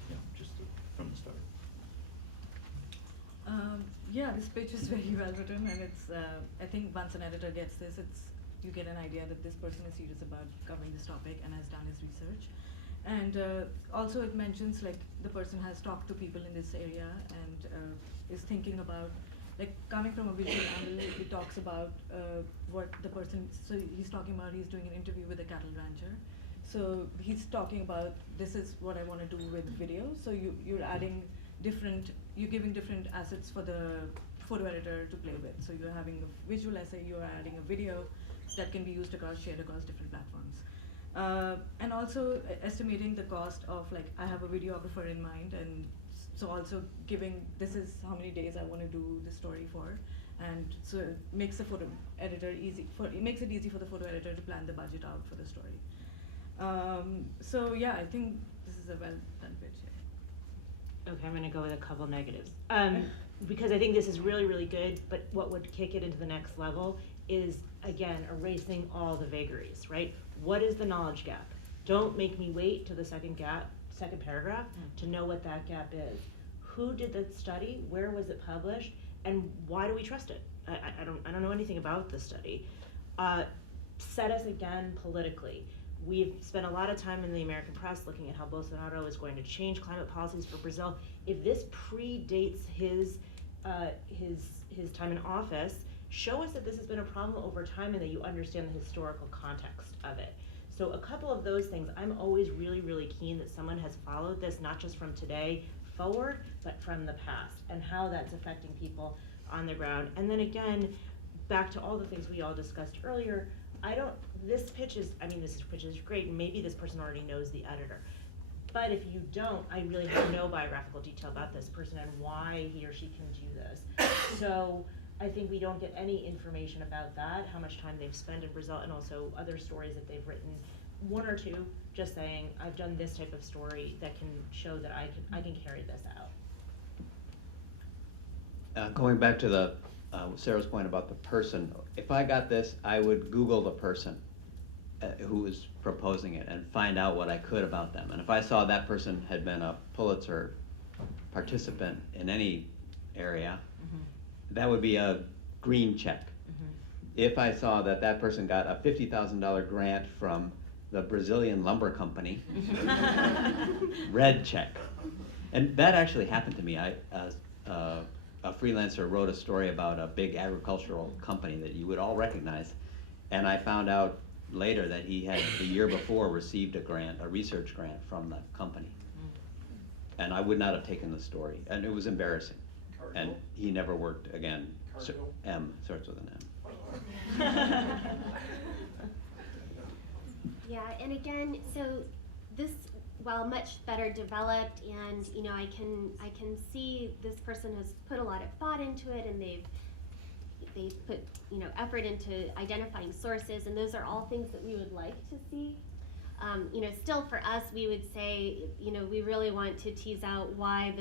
you know, just from the start. Yeah, this pitch is very well written, and it's, I think once an editor gets this, you get an idea that this person is serious about covering this topic and has done his research. And also it mentions like the person has talked to people in this area and is thinking about, like coming from a visual angle, it talks about what the person, so he's talking about he's doing an interview with a cattle rancher. So he's talking about, this is what I want to do with video. So you're adding different, you're giving different assets for the photo editor to play with. So you're having a visual essay, you're adding a video that can be used shared across different platforms. And also estimating the cost of, like, I have a videographer in mind, and so also giving, this is how many days I want to do the story for. And so it makes the photo editor it makes it easy for the photo editor to plan the budget out for the story. So yeah, I think this is a well done pitch. Okay, I'm gonna go with a couple negatives. Because I think this is really, really good, but what would kick it into the next level is, again, erasing all the vagaries, right? What is the knowledge gap? Don't make me wait to the second paragraph to know what that gap is. Who did the study? Where was it published? And why do we trust it? I don't know anything about this study. Set us again politically. We've spent a lot of time in the American press looking at how Bolsonaro is going to change climate policies for Brazil. If this predates his time in office, show us that this has been a problem over time and that you understand the historical context of it. So a couple of those things, I'm always really, really keen that someone has followed this, not just from today forward, but from the past, and how that's affecting people on the ground. And then again, back to all the things we all discussed earlier, this pitch is great, and maybe this person already knows the editor. But if you don't, I really have no biographical detail about this person and why he or she can do this. So I think we don't get any information about that, how much time they've spent in Brazil, and also other stories that they've written. One or two, just saying, I've done this type of story that can show that I can carry this out. Going back to Sarah's point about the person, if I got this, I would Google the person who was proposing it and find out what I could about them. And if I saw that person had been a Pulitzer participant in any area, that would be a green check. If I saw that that person got a $50,000 grant from the Brazilian lumber company, red check. And that actually happened to me. A freelancer wrote a story about a big agricultural company that you would all recognize, and I found out later that he had the year before received a research grant from the company. And I would not have taken the story, and it was embarrassing. And he never worked again. M starts with an M. Yeah, and again, so this, while much better developed, and I can see this person has put a lot of thought into it, and they've put effort into identifying sources, and those are all things that we would like to see. Still for us, we would say, we really want to tease out why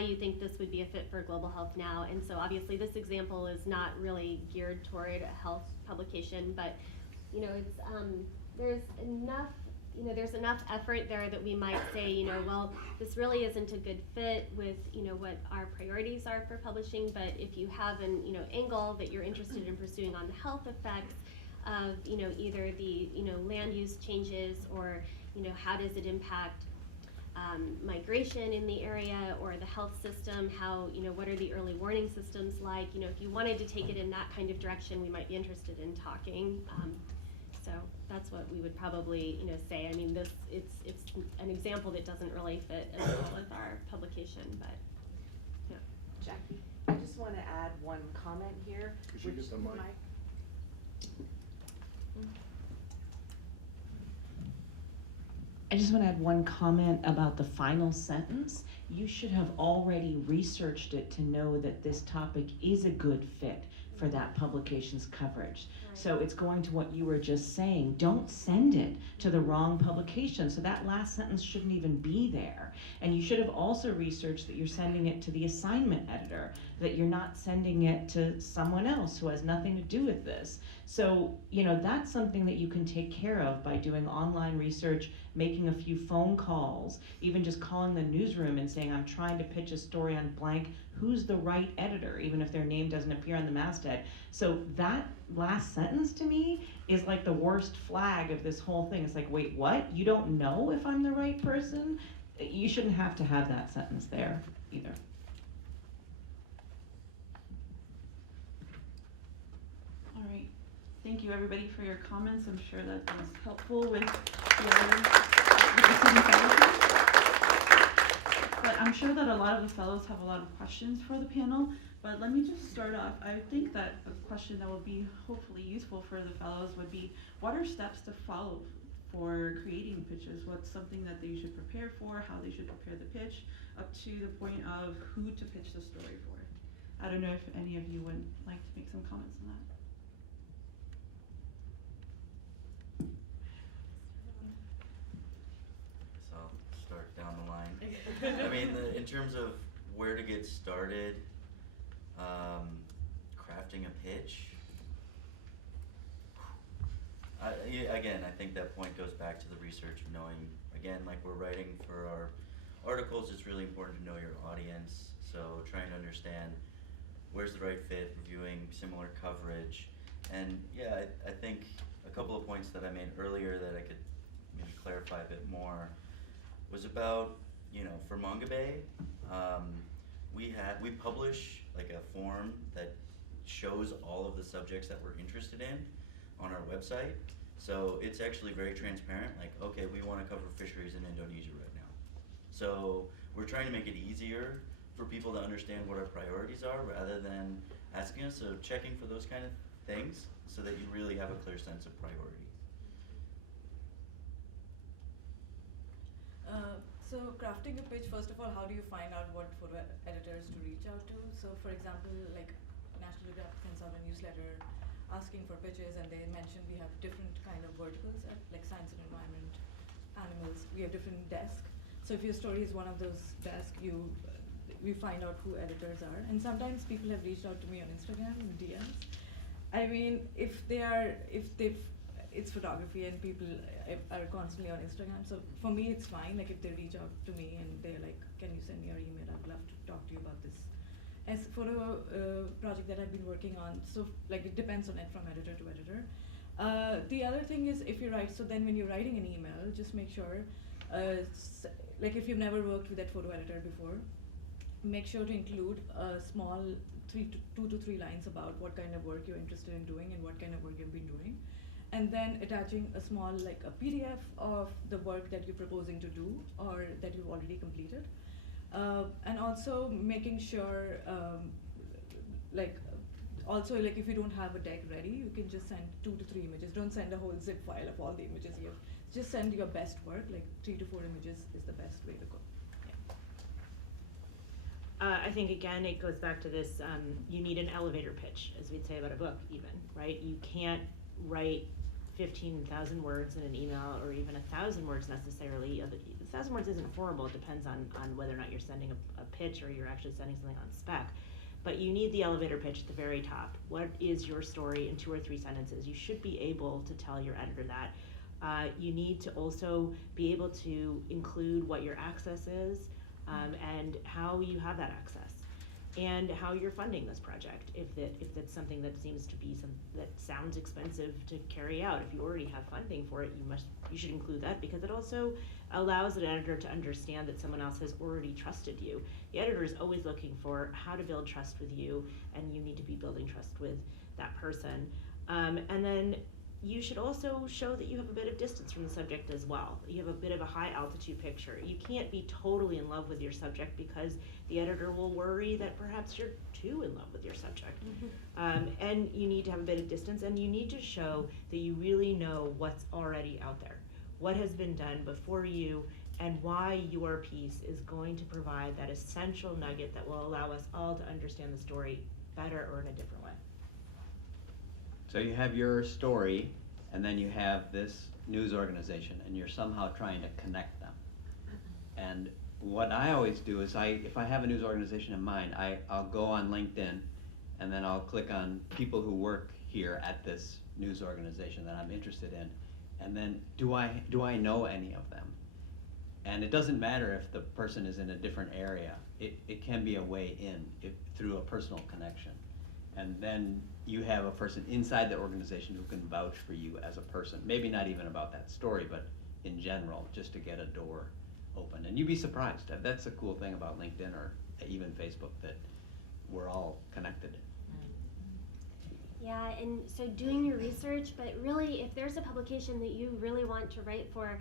you think this would be a fit for Global Health Now. And so obviously this example is not really geared toward a health publication, but it's there's enough effort there that we might say, well, this really isn't a good fit with what our priorities are for publishing, but if you have an angle that you're interested in pursuing on the health effects of either the land use changes, or how does it impact migration in the area, or the health system, how what are the early warning systems like, if you wanted to take it in that kind of direction, we might be interested in talking. So that's what we would probably, say. I mean, it's an example that doesn't really fit as well with our publication, but yeah. Jackie, I just want to add one comment here. Could you get the mic? I just want to add one comment about the final sentence. You should have already researched it to know that this topic is a good fit for that publication's coverage. So it's going to what you were just saying. Don't send it to the wrong publication. So that last sentence shouldn't even be there. And you should have also researched that you're sending it to the assignment editor, that you're not sending it to someone else who has nothing to do with this. So, that's something that you can take care of by doing online research, making a few phone calls, even just calling the newsroom and saying, I'm trying to pitch a story on blank, who's the right editor, even if their name doesn't appear on the masthead. So that last sentence to me is like the worst flag of this whole thing. It's like, wait, what? You don't know if I'm the right person? You shouldn't have to have that sentence there either. All right. Thank you, everybody, for your comments. I'm sure that was helpful with the student fellowship. But I'm sure that a lot of the fellows have a lot of questions for the panel. But let me just start off. I think that a question that will be hopefully useful for the fellows would be, what are steps to follow for creating pitches? What's something that they should prepare for, how they should prepare the pitch, up to the point of who to pitch the story for? I don't know if any of you would like to make some comments on that. So I'll start down the line. I mean, in terms of where to get started, crafting a pitch. Again, I think that point goes back to the research of knowing, again, like we're writing for our articles, it's really important to know your audience. So trying to understand where's the right fit, reviewing similar coverage. And yeah, I think a couple of points that I made earlier that I could maybe clarify a bit more was about, for Mongabay, we publish like a form that shows all of the subjects that we're interested in on our website. So it's actually very transparent, like, okay, we want to cover fisheries in Indonesia right now. So we're trying to make it easier for people to understand what our priorities are rather than asking us, so checking for those kind of things so that you really have a clear sense of priority. So crafting a pitch, first of all, how do you find out what photo editors to reach out to? So for example, like National Geographic sends out a newsletter asking for pitches, and they mention we have different kind of verticals, like science and environment, animals. We have different desks. So if your story is one of those desks, we find out who editors are. And sometimes people have reached out to me on Instagram in DMs. I mean, it's photography and people are constantly on Instagram. So for me, it's fine. Like if they reach out to me and they're like, can you send me your email? I'd love to talk to you about this as photo project that I've been working on. So like it depends on it from editor to editor. The other thing is if you write, so then when you're writing an email, just make sure, like if you've never worked with that photo editor before, make sure to include a small 2 to 3 lines about what kind of work you're interested in doing and what kind of work you've been doing. And then attaching a small, like a PDF of the work that you're proposing to do or that you've already completed. And also making sure, also if you don't have a deck ready, you can just send 2 to 3 images. Don't send a whole zip file of all the images you have. Just send your best work, like 3 to 4 images is the best way to go. I think again, it goes back to this, you need an elevator pitch, as we'd say about a book even, right? You can't write 15,000 words in an email or even 1,000 words necessarily. 1,000 words isn't horrible, it depends on whether or not you're sending a pitch or you're actually sending something on spec. But you need the elevator pitch at the very top. What is your story in 2 or 3 sentences? You should be able to tell your editor that. You need to also be able to include what your access is, and how you have that access, and how you're funding this project. If that's something that seems to be that sounds expensive to carry out, if you already have funding for it, you should include that, because it also allows an editor to understand that someone else has already trusted you. The editor is always looking for how to build trust with you, and you need to be building trust with that person. And then you should also show that you have a bit of distance from the subject as well. You have a bit of a high altitude picture. You can't be totally in love with your subject because the editor will worry that perhaps you're too in love with your subject. And you need to have a bit of distance, and you need to show that you really know what's already out there, what has been done before you, and why your piece is going to provide that essential nugget that will allow us all to understand the story better or in a different way. So you have your story, and then you have this news organization, and you're somehow trying to connect them. And what I always do is if I have a news organization in mind, I'll go on LinkedIn, and then I'll click on people who work here at this news organization that I'm interested in, and then do I know any of them? And it doesn't matter if the person is in a different area. It can be a way in through a personal connection. And then you have a person inside the organization who can vouch for you as a person. Maybe not even about that story, but in general, just to get a door open. And you'd be surprised. That's a cool thing about LinkedIn or even Facebook, that we're all connected. Yeah, and so doing your research, but really if there's a publication that you really want to write for,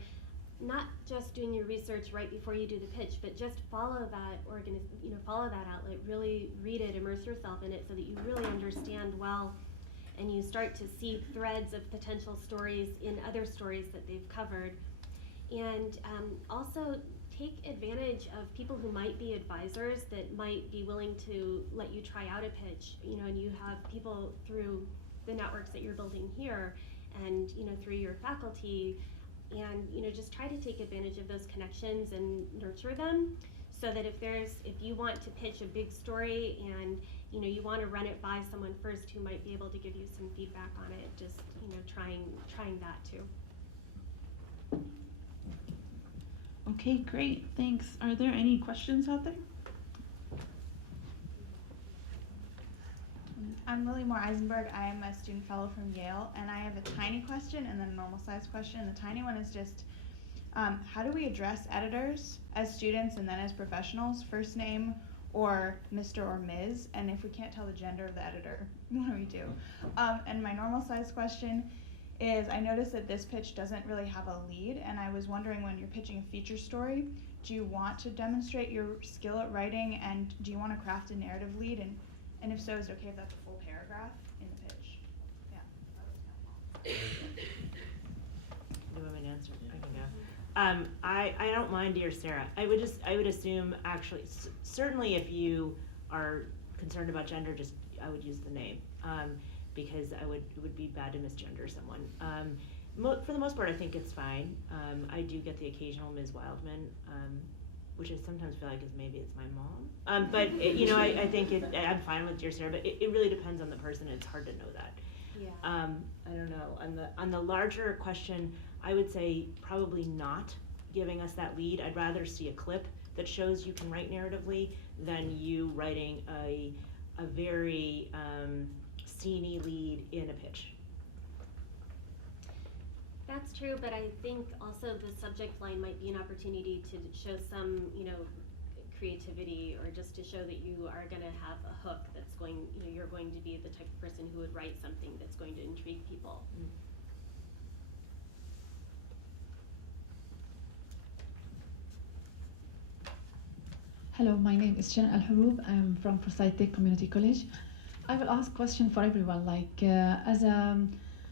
not just doing your research right before you do the pitch, but just follow that follow that outlet, really read it, immerse yourself in it so that you really understand well, and you start to see threads of potential stories in other stories that they've covered. And also take advantage of people who might be advisors that might be willing to let you try out a pitch, and you have people through the networks that you're building here and through your faculty, and just try to take advantage of those connections and nurture them, so that if you want to pitch a big story and you want to run it by someone first who might be able to give you some feedback on it, just trying that too. Okay, great, thanks. Are there any questions out there? I'm Lily Moore Eisenberg. I am a student fellow from Yale, and I have a tiny question and then a normal sized question. The tiny one is just, how do we address editors as students and then as professionals, first name or Mr. or Ms., and if we can't tell the gender of the editor, what do we do? And my normal sized question is, I noticed that this pitch doesn't really have a lead, and I was wondering, when you're pitching a feature story, do you want to demonstrate your skill at writing, and do you want to craft a narrative lead? And if so, is it okay if that's a full paragraph in the pitch? Yeah, that was Do you want me to answer? I can go. I don't mind, dear Sarah. I would assume, actually, certainly if you are concerned about gender, I would use the name, because it would be bad to misgender someone. For the most part, I think it's fine. I do get the occasional Ms. Wildman, which I sometimes feel like maybe it's my mom. But I think I'm fine with dear Sarah, but it really depends on the person. It's hard to know that. Yeah. I don't know. On the larger question, I would say probably not giving us that lead. I'd rather see a clip that shows you can write narratively than you writing a very sceney lead in a pitch. That's true, but I think also the subject line might be an opportunity to show some, creativity, or just to show that you are going to have a hook that's you're going to be the type of person who would write something that's going to intrigue people. Hello, my name is Shana Al-Haroub. I'm from Forsyth Tech Community College. I will ask a question for everyone,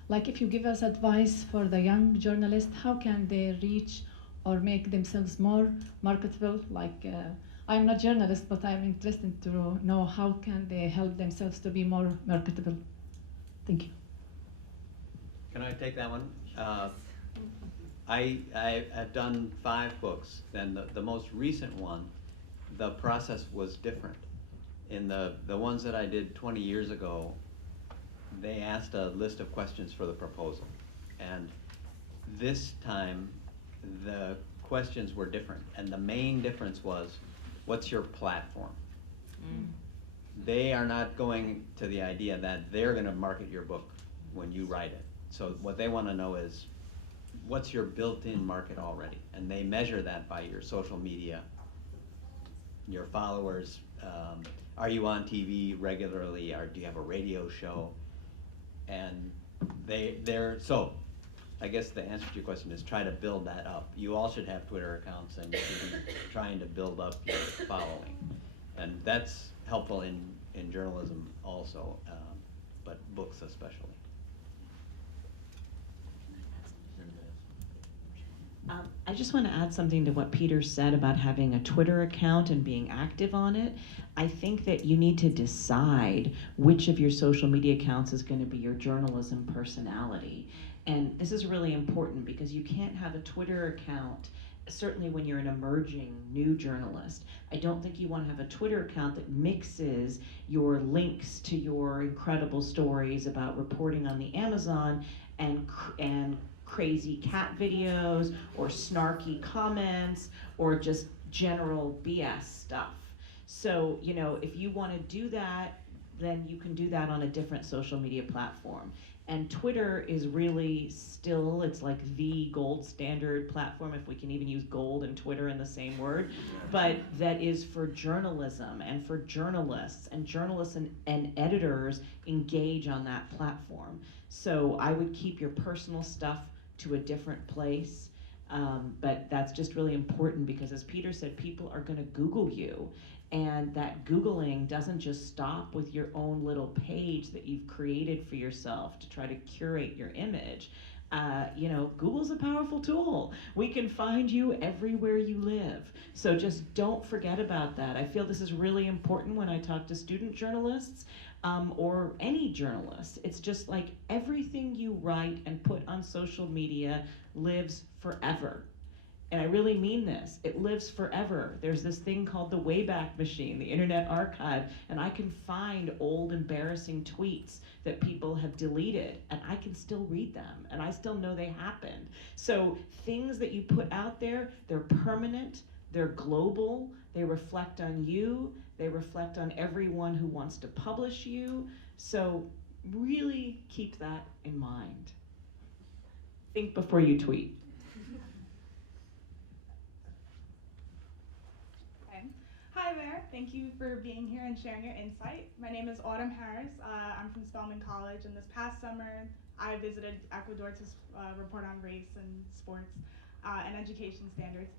like if you give us advice for the young journalists, how can they reach or make themselves more marketable? I'm not a journalist, but I'm interested to know how can they help themselves to be more marketable. Thank you. Can I take that one? I have done 5 books. Then the most recent one, the process was different. In the ones that I did 20 years ago, they asked a list of questions for the proposal. And this time, the questions were different. And the main difference was, what's your platform? They are not going to the idea that they're going to market your book when you write it. So what they want to know is, what's your built-in market already? And they measure that by your social media, your followers. Are you on TV regularly, or do you have a radio show? And So, I guess the answer to your question is try to build that up. You all should have Twitter accounts and you should be trying to build up your following. And that's helpful in journalism also, but books especially. I just want to add something to what Peter said about having a Twitter account and being active on it. I think that you need to decide which of your social media accounts is going to be your journalism personality. And this is really important because you can't have a Twitter account, certainly when you're an emerging new journalist. I don't think you want to have a Twitter account that mixes your links to your incredible stories about reporting on the Amazon and crazy cat videos or snarky comments or just general BS stuff. So, you know, if you want to do that, then you can do that on a different social media platform. And Twitter is really still, it's like the gold standard platform, if we can even use gold and Twitter in the same word, but that is for journalism and for journalists, and journalists and editors engage on that platform. So I would keep your personal stuff to a different place, but that's just really important because, as Peter said, people are going to Google you, and that Googling doesn't just stop with your own little page that you've created for yourself to try to curate your image. You know, Google's a powerful tool. We can find you everywhere you live. So just don't forget about that. I feel this is really important when I talk to student journalists or any journalist. It's just like everything you write and put on social media lives forever. And I really mean this. It lives forever. There's this thing called the Wayback Machine, the Internet Archive, and I can find old embarrassing tweets that people have deleted, and I can still read them, and I still know they happened. So things that you put out there, they're permanent, they're global, they reflect on you, they reflect on everyone who wants to publish you. So really keep that in mind. Think before you tweet. Hi there, thank you for being here and sharing your insight. My name is Autumn Harris. I'm from Spelman College, and this past summer I visited Ecuador to report on race and sports and education standards.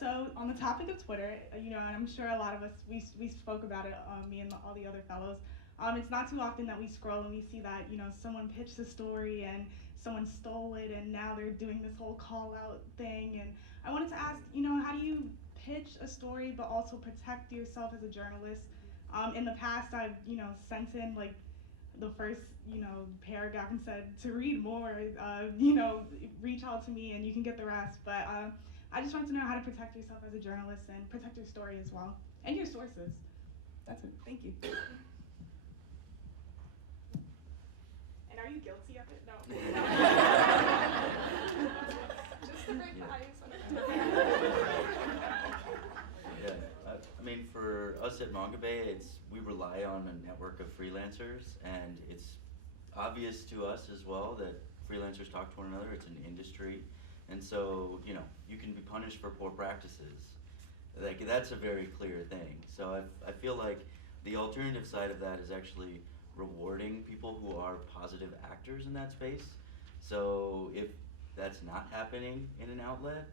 So on the topic of Twitter, you know, and I'm sure a lot of us, we spoke about it, me and all the other fellows. It's not too often that we scroll and we see that, you know, someone pitched a story and someone stole it and now they're doing this whole call out thing. And I wanted to ask, you know, how do you pitch a story but also protect yourself as a journalist? In the past, I've, you know, sent in like the first, you know, paragraph and said to read more, you know, reach out to me and you can get the rest. But I just wanted to know how to protect yourself as a journalist and protect your story as well and your sources. That's it. Thank you. And are you guilty of it? No. Just to break the ice. Yeah, I mean, for us at Mongabay, we rely on a network of freelancers, and it's obvious to us as well that freelancers talk to one another. It's an industry, and so, you know, you can be punished for poor practices. Like, that's a very clear thing. So I feel like the alternative side of that is actually rewarding people who are positive actors in that space. So if that's not happening in an outlet,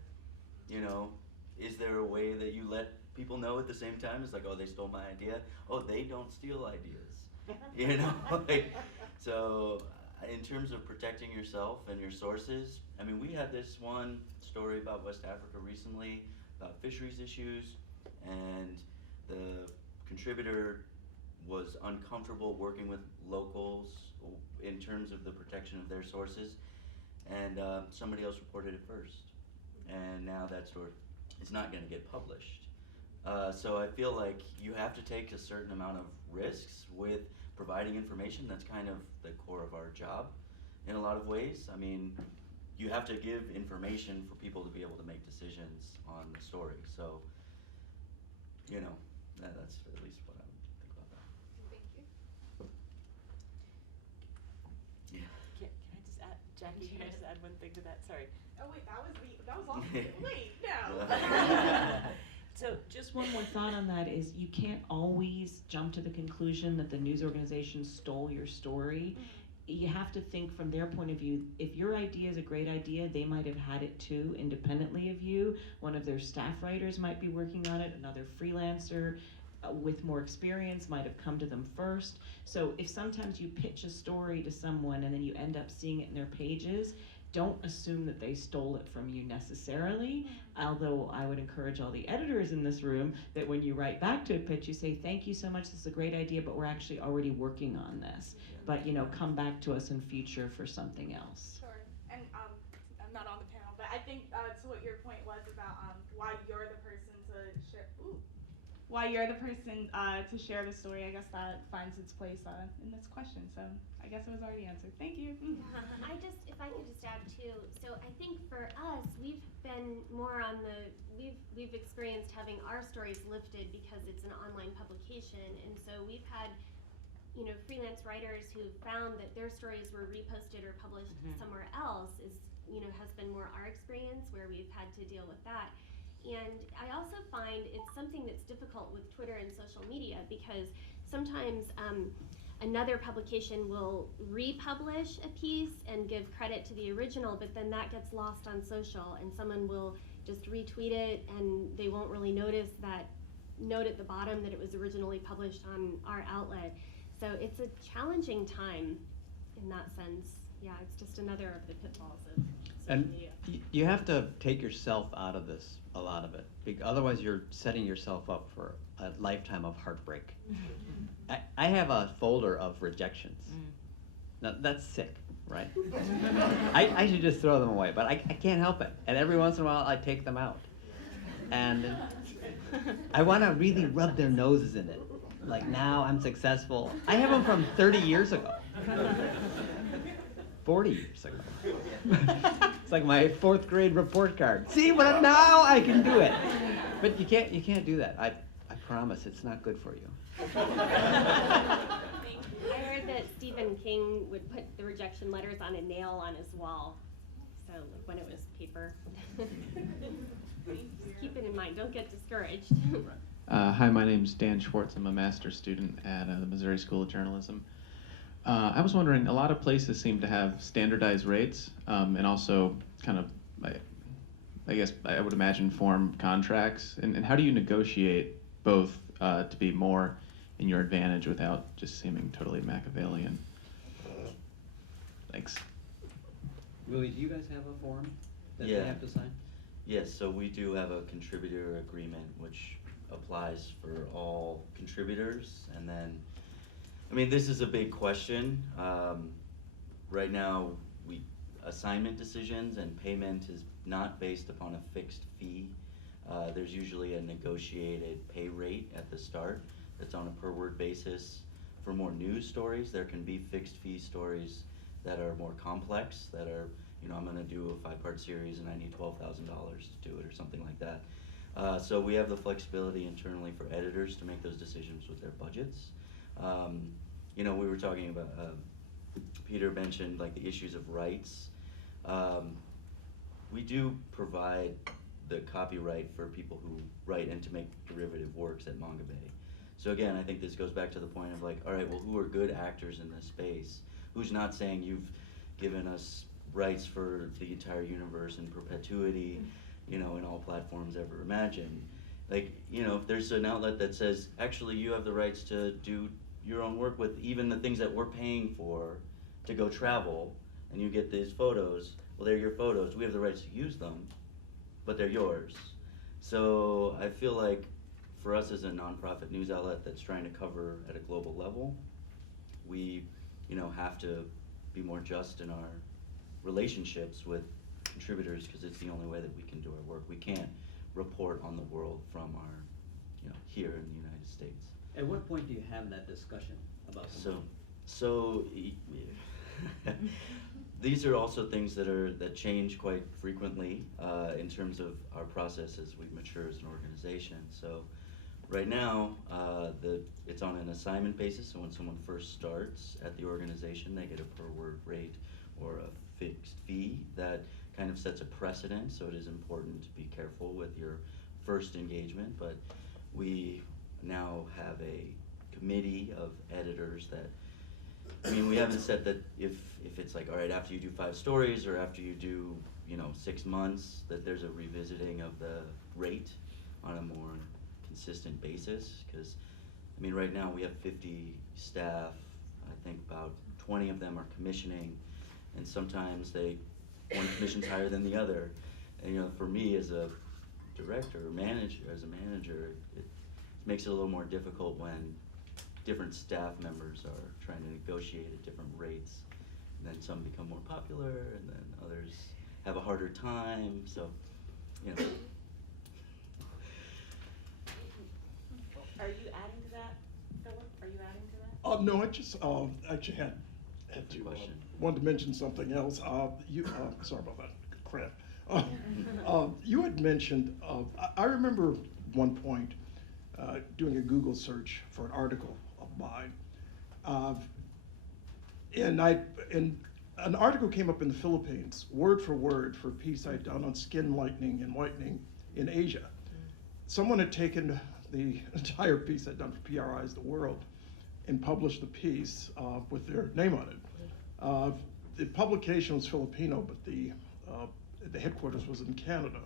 you know, is there a way that you let people know at the same time? It's like, oh, they stole my idea. Oh, they don't steal ideas. You know, like, so in terms of protecting yourself and your sources, I mean, we had this one story about West Africa recently about fisheries issues, and the contributor was uncomfortable working with locals in terms of the protection of their sources, and somebody else reported it first, and now that story is not going to get published. So I feel like you have to take a certain amount of risks with providing information. That's kind of the core of our job in a lot of ways. I mean, you have to give information for people to be able to make decisions on the story. So, you know, that's at least what I would think about that. Thank you. Yeah. Can I just add, Jackie, can I just add one thing to that? Sorry. Oh wait, that was awesome. Wait, no. So just one more thought on that is you can't always jump to the conclusion that the news organization stole your story. you have to think from their point of view. If your idea is a great idea, they might have had it too, independently of you. One of their staff writers might be working on it, another freelancer with more experience might have come to them first. So if sometimes you pitch a story to someone and then you end up seeing it in their pages, don't assume that they stole it from you necessarily, although I would encourage all the editors in this room that when you write back to a pitch, you say, thank you so much, this is a great idea, but we're actually already working on this. But, you know, come back to us in future for something else. Sure. And I'm not on the panel, but I think to what your point was about why you're the person to share. Why you're the person to share the story, I guess that finds its place in this question. So I guess it was already answered. Thank you. If I could just add too, so I think for us, we've been more on we've experienced having our stories lifted because it's an online publication, and so we've had, you know, freelance writers who found that their stories were reposted or published somewhere else has been more our experience where we've had to deal with that. And I also find it's something that's difficult with Twitter and social media because sometimes another publication will republish a piece and give credit to the original, but then that gets lost on social and someone will just retweet it and they won't really note at the bottom that it was originally published on our outlet. So it's a challenging time in that sense. Yeah, it's just another of the pitfalls of social media. You have to take yourself out of this, a lot of it. Otherwise, you're setting yourself up for a lifetime of heartbreak. I have a folder of rejections. Now, that's sick, right? I should just throw them away, but I can't help it. And every once in a while, I take them out. And I want to really rub their noses in it. Like, now I'm successful. I have them from 30 years ago. 40 years ago. It's like my 4th grade report card. See, but now I can do it. But you can't do that. I promise it's not good for you. I heard that Stephen King would put the rejection letters on a nail on his wall. So when it was paper. Just keep it in mind, don't get discouraged. Hi, my name's Dan Schwartz. I'm a master's student at the Missouri School of Journalism. I was wondering, a lot of places seem to have standardized rates and also kind of, I guess I would imagine, form contracts. And how do you negotiate both to be more in your advantage without just seeming totally Machiavellian? Thanks. Willie, do you guys have a form that Yeah. they have to sign? Yes, so we do have a contributor agreement which applies for all contributors, and then, I mean, this is a big question. Right now, assignment decisions and payment is not based upon a fixed fee. There's usually a negotiated pay rate at the start that's on a per word basis. For more news stories, there can be fixed fee stories that are more complex, that are, you know, I'm gonna do a 5-part series and I need $12,000 to do it or something like that. So we have the flexibility internally for editors to make those decisions with their budgets. You know, we were talking about, Peter mentioned like the issues of rights. We do provide the copyright for people who write and to make derivative works at Mongabay. So again, I think this goes back to the point of like, all right, well, who are good actors in this space? Who's not saying you've given us rights for the entire universe in perpetuity, you know, in all platforms ever imagined? Like, you know, if there's an outlet that says, actually, you have the rights to do your own work with even the things that we're paying for to go travel, and you get these photos, well, they're your photos. We have the rights to use them, but they're yours. So I feel like for us as a nonprofit news outlet that's trying to cover at a global level, we, you know, have to be more just in our relationships with contributors because it's the only way that we can do our work. We can't report on the world from our, you know, here in the United States. At what point do you have that discussion about the money? So these are also things that change quite frequently in terms of our process as we mature as an organization. So right now, it's on an assignment basis, so when someone first starts at the organization, they get a per word rate or a fixed fee that kind of sets a precedent, so it is important to be careful with your first engagement, but we now have a committee of editors that I mean, we haven't said that if it's like, all right, after you do 5 stories or after you do, 6 months, that there's a revisiting of the rate on a more consistent basis. Because, I mean, right now we have 50 staff. I think about 20 of them are commissioning, and sometimes one commission's higher than the other. And for me as a director or manager, it makes it a little more difficult when different staff members are trying to negotiate at different rates. And then some become more popular, and then others have a harder time. So, Are you adding to that, Philip? Are you adding to that? No, I just actually had to wanted to mention something else. Sorry about that cramp. You had mentioned. I remember one point doing a Google search for an article of mine, and an article came up in the Philippines, word for word, for a piece I'd done on skin lightening and whitening in Asia. Someone had taken the entire piece I'd done for PRI's The World and published the piece with their name on it. The publication was Filipino, but the headquarters was in Canada.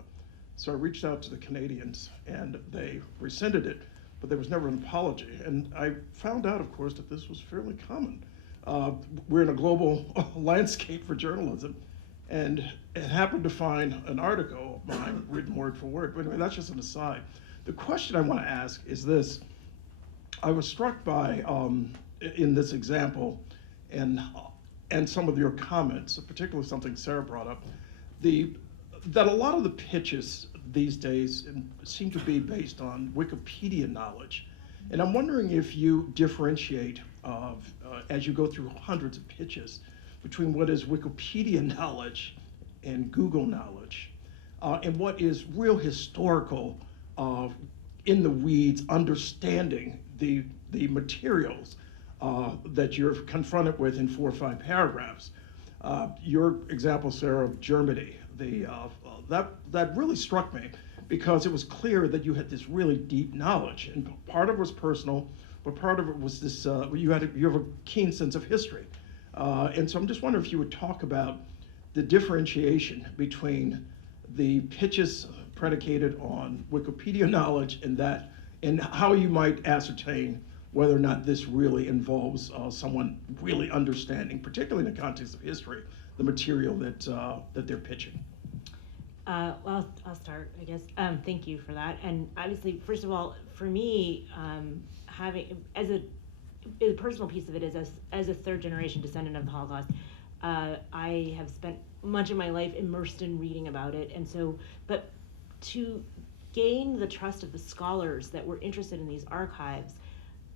So I reached out to the Canadians, and they rescinded it, but there was never an apology. And I found out, of course, that this was fairly common. We're in a global landscape for journalism, and it happened to find an article of mine written word for word. But anyway, that's just an aside. The question I want to ask is this. I was struck by, in this example, and some of your comments, particularly something Sarah brought up, that a lot of the pitches these days seem to be based on Wikipedia knowledge. And I'm wondering if you differentiate, as you go through hundreds of pitches, between what is Wikipedia knowledge and Google knowledge, and what is real historical, in the weeds, understanding the materials that you're confronted with in 4 or 5 paragraphs. Your example, Sarah, of Germany, that really struck me because it was clear that you had this really deep knowledge, and part of it was personal, but part of it was this, you have a keen sense of history. And so I'm just wondering if you would talk about the differentiation between the pitches predicated on Wikipedia knowledge and how you might ascertain whether or not this really involves someone really understanding, particularly in the context of history, the material that they're pitching. Well, I'll start, I guess. Thank you for that. And obviously, first of all, for me, having as a personal piece of it is as a 3rd generation descendant of the Holocaust, I have spent much of my life immersed in reading about it, and so, but to gain the trust of the scholars that were interested in these archives,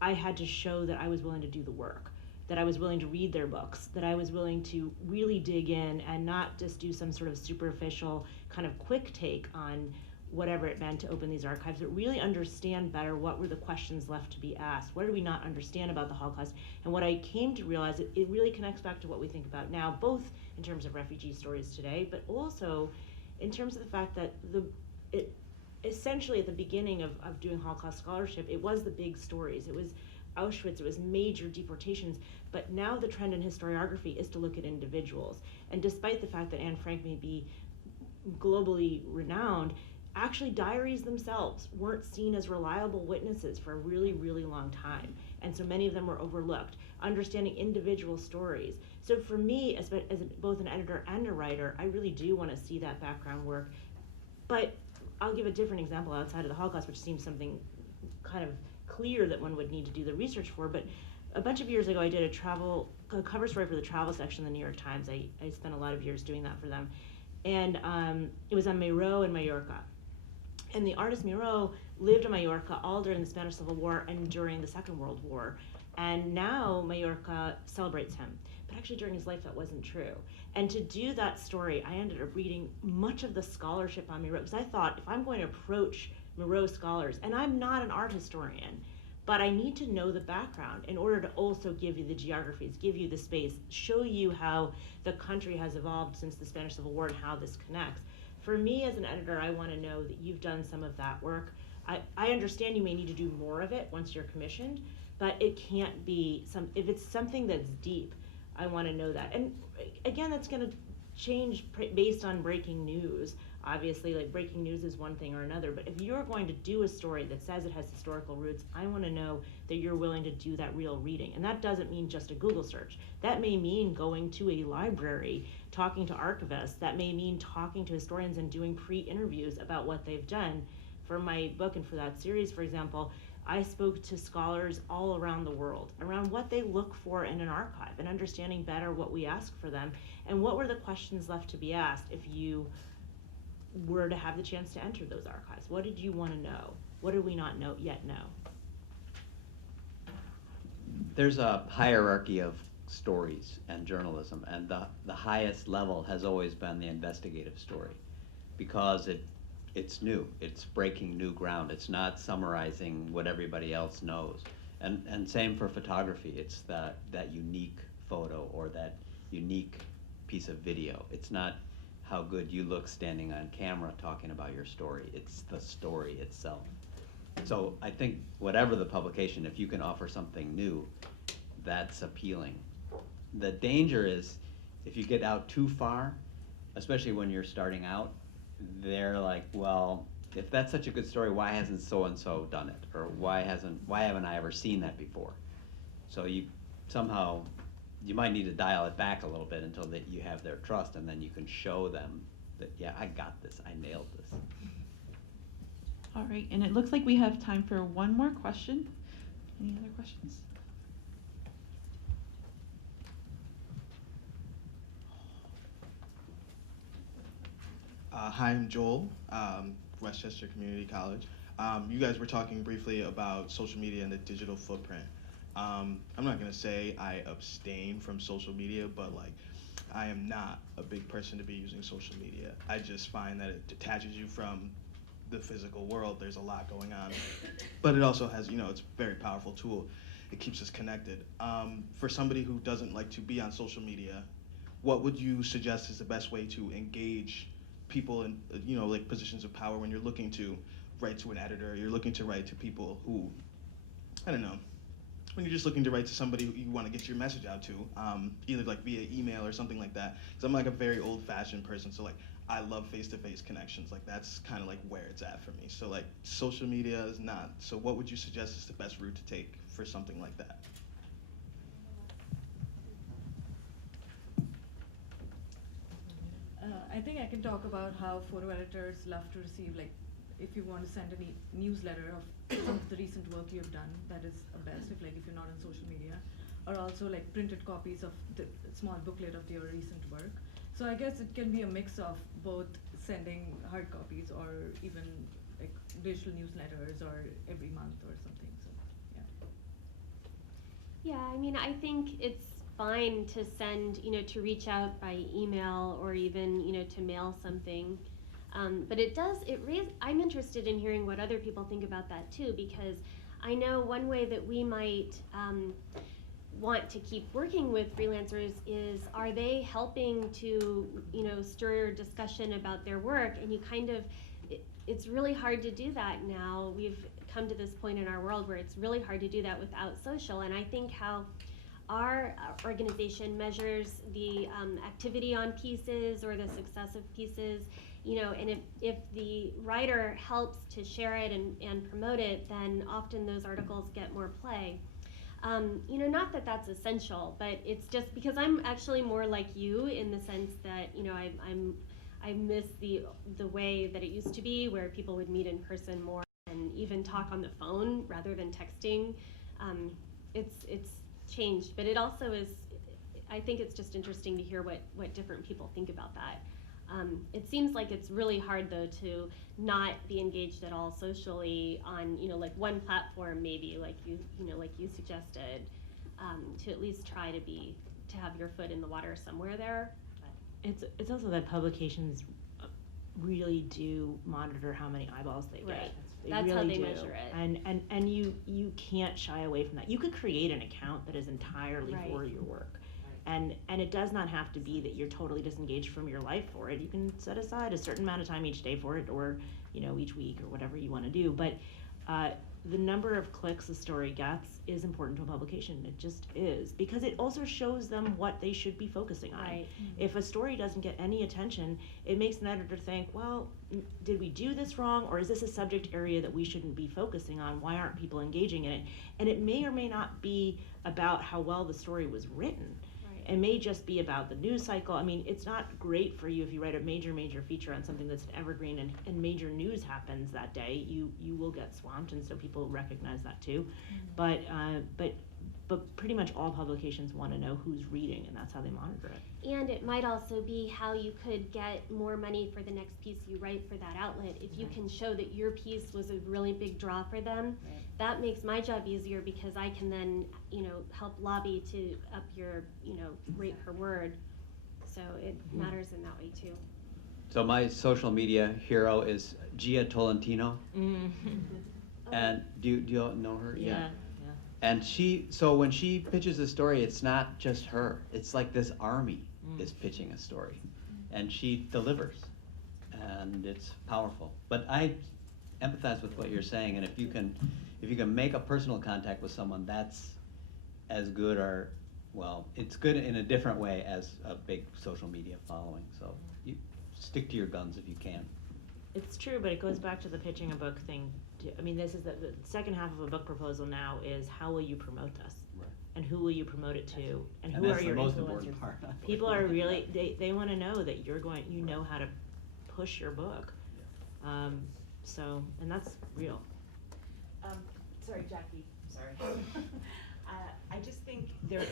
I had to show that I was willing to do the work, that I was willing to read their books, that I was willing to really dig in and not just do some sort of superficial kind of quick take on whatever it meant to open these archives, but really understand better what were the questions left to be asked, what do we not understand about the Holocaust. And what I came to realize, it really connects back to what we think about now, both in terms of refugee stories today, but also in terms of the fact that essentially at the beginning of doing Holocaust scholarship, it was the big stories. It was Auschwitz, it was major deportations, but now the trend in historiography is to look at individuals. And despite the fact that Anne Frank may be globally renowned, actually diaries themselves weren't seen as reliable witnesses for a really, really long time. And so many of them were overlooked. Understanding individual stories. So for me, as both an editor and a writer, I really do want to see that background work. But I'll give a different example outside of the Holocaust, which seems something kind of clear that one would need to do the research for. But a bunch of years ago, I did a cover story for the travel section of the New York Times. I spent a lot of years doing that for them. And it was on Miro and Mallorca. And the artist Miro lived in Mallorca all during the Spanish Civil War and during the Second World War. And now Mallorca celebrates him. But actually during his life that wasn't true. And to do that story, I ended up reading much of the scholarship on Miro, because I thought if I'm going to approach Miro scholars, and I'm not an art historian, but I need to know the background in order to also give you the geographies, give you the space, show you how the country has evolved since the Spanish Civil War and how this connects. For me as an editor, I want to know that you've done some of that work. I understand you may need to do more of it once you're commissioned, but it can't be if it's something that's deep, I want to know that. And again, that's going to change based on breaking news. Obviously, like, breaking news is one thing or another, but if you're going to do a story that says it has historical roots, I want to know that you're willing to do that real reading. And that doesn't mean just a Google search. That may mean going to a library, talking to archivists. That may mean talking to historians and doing pre-interviews about what they've done. For my book and for that series, for example, I spoke to scholars all around the world around what they look for in an archive and understanding better what we ask for them and what were the questions left to be asked if you were to have the chance to enter those archives. What did you want to know? What do we not yet know? There's a hierarchy of stories and journalism, and the highest level has always been the investigative story, because it's new, it's breaking new ground, it's not summarizing what everybody else knows. And same for photography, it's that unique photo or that unique piece of video. It's not how good you look standing on camera talking about your story, it's the story itself. So I think whatever the publication, if you can offer something new, that's appealing. The danger is if you get out too far, especially when you're starting out, they're like, well, if that's such a good story, why hasn't so-and-so done it? Or why haven't I ever seen that before? So you might need to dial it back a little bit until that you have their trust, and then you can show them that, yeah, I got this, I nailed this. All right, and it looks like we have time for one more question. Any other questions? Hi, I'm Joel, Westchester Community College. You guys were talking briefly about social media and the digital footprint. I'm not gonna say I abstain from social media, but like, I am not a big person to be using social media. I just find that it detaches you from the physical world. There's a lot going on, but it also has, it's a very powerful tool. It keeps us connected. For somebody who doesn't like to be on social media, what would you suggest is the best way to engage people in, like positions of power when you're looking to write to an editor, you're looking to write to people who, I don't know, when you're just looking to write to somebody who you want to get your message out to, either like via email or something like that. Because I'm like a very old-fashioned person, so like I love face-to-face connections. Like that's kind of like where it's at for me. So like social media is not. So what would you suggest is the best route to take for something like that? I think I can talk about how photo editors love to receive, like, if you want to send any newsletter of some of the recent work you've done, that is best if you're not on social media, or also like printed copies of the small booklet of your recent work. So I guess it can be a mix of both sending hard copies or even like digital newsletters or every month or something. So yeah. Yeah, I mean, I think it's fine to send, to reach out by email or even, to mail something. But I'm interested in hearing what other people think about that too, because I know one way that we might want to keep working with freelancers is, are they helping to, stir discussion about their work? And it's really hard to do that now. We've come to this point in our world where it's really hard to do that without social. And I think how our organization measures the activity on pieces or the success of pieces, and if the writer helps to share it and promote it, then often those articles get more play. Not that that's essential, but it's just because I'm actually more like you in the sense that, I miss the way that it used to be where people would meet in person more and even talk on the phone rather than texting. It's changed, but it also is, I think it's just interesting to hear what different people think about that. It seems like it's really hard though to not be engaged at all socially on, like one platform maybe, like you suggested, to at least try to have your foot in the water somewhere there. But It's also that publications really do monitor how many eyeballs they get. Right. They That's really how they do. measure it. And you can't shy away from that. You could create an account that is entirely Right. for your work. And it does not have to be that you're totally disengaged from your life for it. You can set aside a certain amount of time each day for it, or each week or whatever you want to do. But the number of clicks a story gets is important to a publication. It just is, because it also shows them what they should be focusing on. Right. If a story doesn't get any attention, it makes an editor think, well, did we do this wrong, or is this a subject area that we shouldn't be focusing on? Why aren't people engaging in it? And it may or may not be about how well the story was written. It may just be about the news cycle. I mean, it's not great for you if you write a major feature on something that's an evergreen and major news happens that day. You will get swamped, and so people recognize that too. But pretty much all publications want to know who's reading, and that's how they monitor it. And it might also be how you could get more money for the next piece you write for that outlet. If you can show that your piece was a really big draw for them, that makes my job easier, because I can then, help lobby to up your, rate per word. So it matters in that way too. So my social media hero is Gia Tolentino. And do you all know her? Yeah. And so when she pitches a story, it's not just her. It's like this army is pitching a story, and she delivers, and it's powerful. But I empathize with what you're saying, and if you can make a personal contact with someone, that's as good, or well, it's good in a different way as a big social media following. So you stick to your guns if you can. It's true, but it goes back to the pitching a book thing. I mean, this is the second half of a book proposal now is, how will you promote this? Right. And who will you promote it to? And who that's are the your most influencers? important part. People are really, they want to know that you know how to push your book. And that's real. Sorry, Jackie, sorry. I just think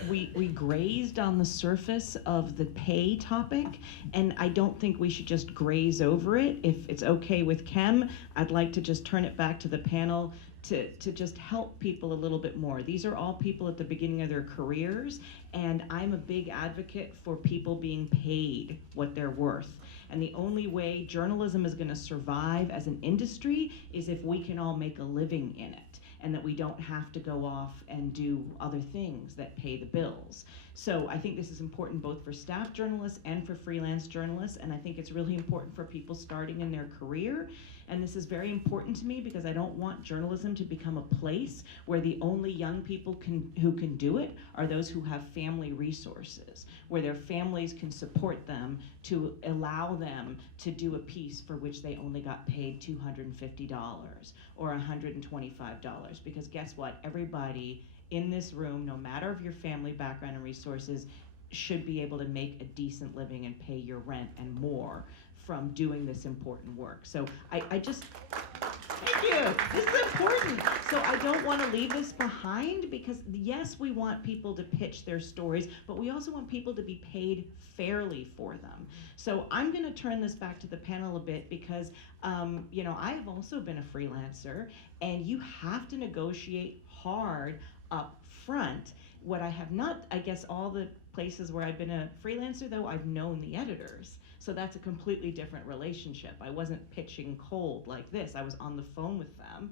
we grazed on the surface of the pay topic, and I don't think we should just graze over it. If it's okay with Kem, I'd like to just turn it back to the panel to just help people a little bit more. These are all people at the beginning of their careers, and I'm a big advocate for people being paid what they're worth. And the only way journalism is going to survive as an industry is if we can all make a living in it, and that we don't have to go off and do other things that pay the bills. So I think this is important both for staff journalists and for freelance journalists, and I think it's really important for people starting in their career. And this is very important to me, because I don't want journalism to become a place where the only young people who can do it are those who have family resources, where their families can support them to allow them to do a piece for which they only got paid $250 or $125. Because guess what? Everybody in this room, no matter of your family background and resources, should be able to make a decent living and pay your rent and more from doing this important work. So I just, thank you, this is important. So I don't want to leave this behind, because yes, we want people to pitch their stories, but we also want people to be paid fairly for them. So I'm going to turn this back to the panel a bit, because I have also been a freelancer, and you have to negotiate hard up front. What I have not, I guess all the places where I've been a freelancer, though, I've known the editors. So that's a completely different relationship. I wasn't pitching cold like this. I was on the phone with them.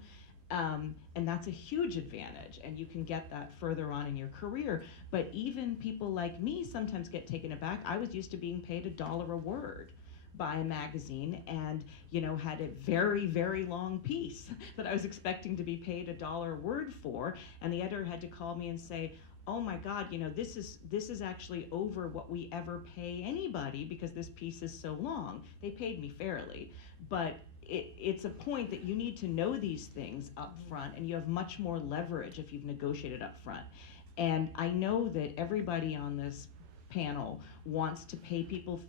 And that's a huge advantage, and you can get that further on in your career. But even people like me sometimes get taken aback. I was used to being paid $1 a word by a magazine, and had a very, very long piece that I was expecting to be paid $1 a word for, and the editor had to call me and say, oh my God, this is actually over what we ever pay anybody, because this piece is so long. They paid me fairly, but it's a point that you need to know these things up front, and you have much more leverage if you've negotiated up front. And I know that everybody on this panel wants to pay people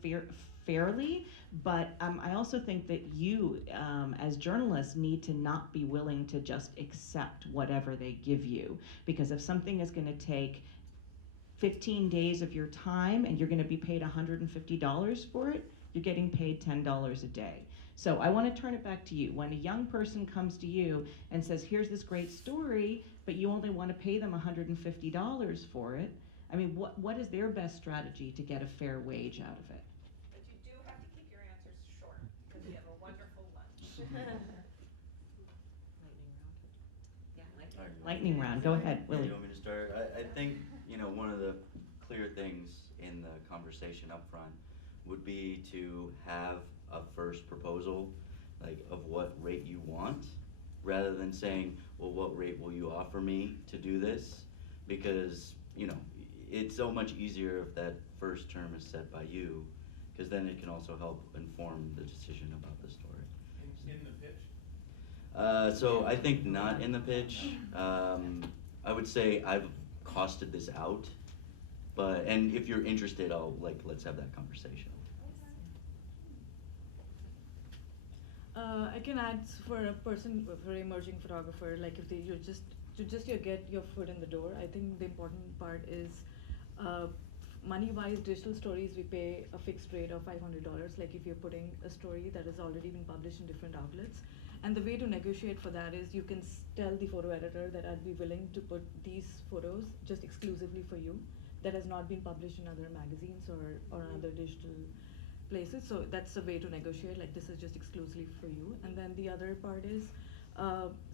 fairly, but I also think that you, as journalists, need to not be willing to just accept whatever they give you, because if something is going to take 15 days of your time and you're going to be paid $150 for it, you're getting paid $10 a day. So I want to turn it back to you. When a young person comes to you and says, here's this great story, but you only want to pay them $150 for it, I mean, what is their best strategy to get a fair wage out of it? But you do have to keep your answers short, because you have a wonderful lunch. Lightning round. Go ahead, Willie. You want me to start? I think, one of the clear things in the conversation up front would be to have a first proposal, like of what rate you want, rather than saying, well, what rate will you offer me to do this? Because, you know, it's so much easier if that first term is set by you, because then it can also help inform the decision about the story. In the pitch? So I think not in the pitch. I would say I've costed this out, and if you're interested, let's have that conversation. I can add for a person, for an emerging photographer, like if you get your foot in the door. I think the important part is money-wise, digital stories, we pay a fixed rate of $500. Like if you're putting a story that has already been published in different outlets. And the way to negotiate for that is you can tell the photo editor that I'd be willing to put these photos just exclusively for you, that has not been published in other magazines or other digital places. So that's a way to negotiate, like this is just exclusively for you. And then the other part is